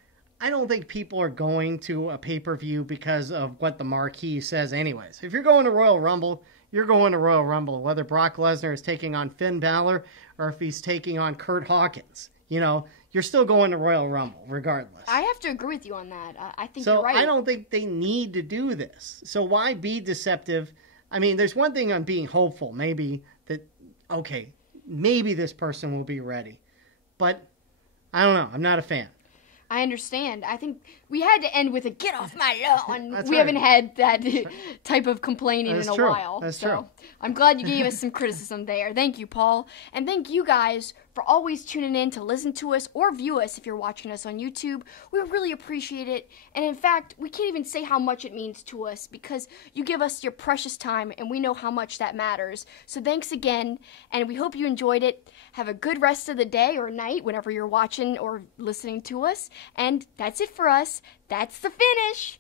I don't think people are going to a pay-per-view because of what the marquee says anyways. If you're going to Royal Rumble, you're going to Royal Rumble, whether Brock Lesnar is taking on Finn Balor or if he's taking on Kurt Hawkins. You know, you're still going to Royal Rumble regardless. I have to agree with you on that. I think so you're right. I don't think they need to do this. So why be deceptive? I mean, there's one thing on being hopeful, maybe that, okay, maybe this person will be ready. But I don't know. I'm not a fan. I understand. I think we had to end with a get off my lawn. That's we right. haven't had that type of complaining in a true. while. That's so true. I'm glad you gave us some criticism there. Thank you, Paul. And thank you guys for always tuning in to listen to us or view us if you're watching us on YouTube. We really appreciate it. And in fact, we can't even say how much it means to us because you give us your precious time and we know how much that matters. So thanks again, and we hope you enjoyed it. Have a good rest of the day or night whenever you're watching or listening to us. And that's it for us. That's the finish.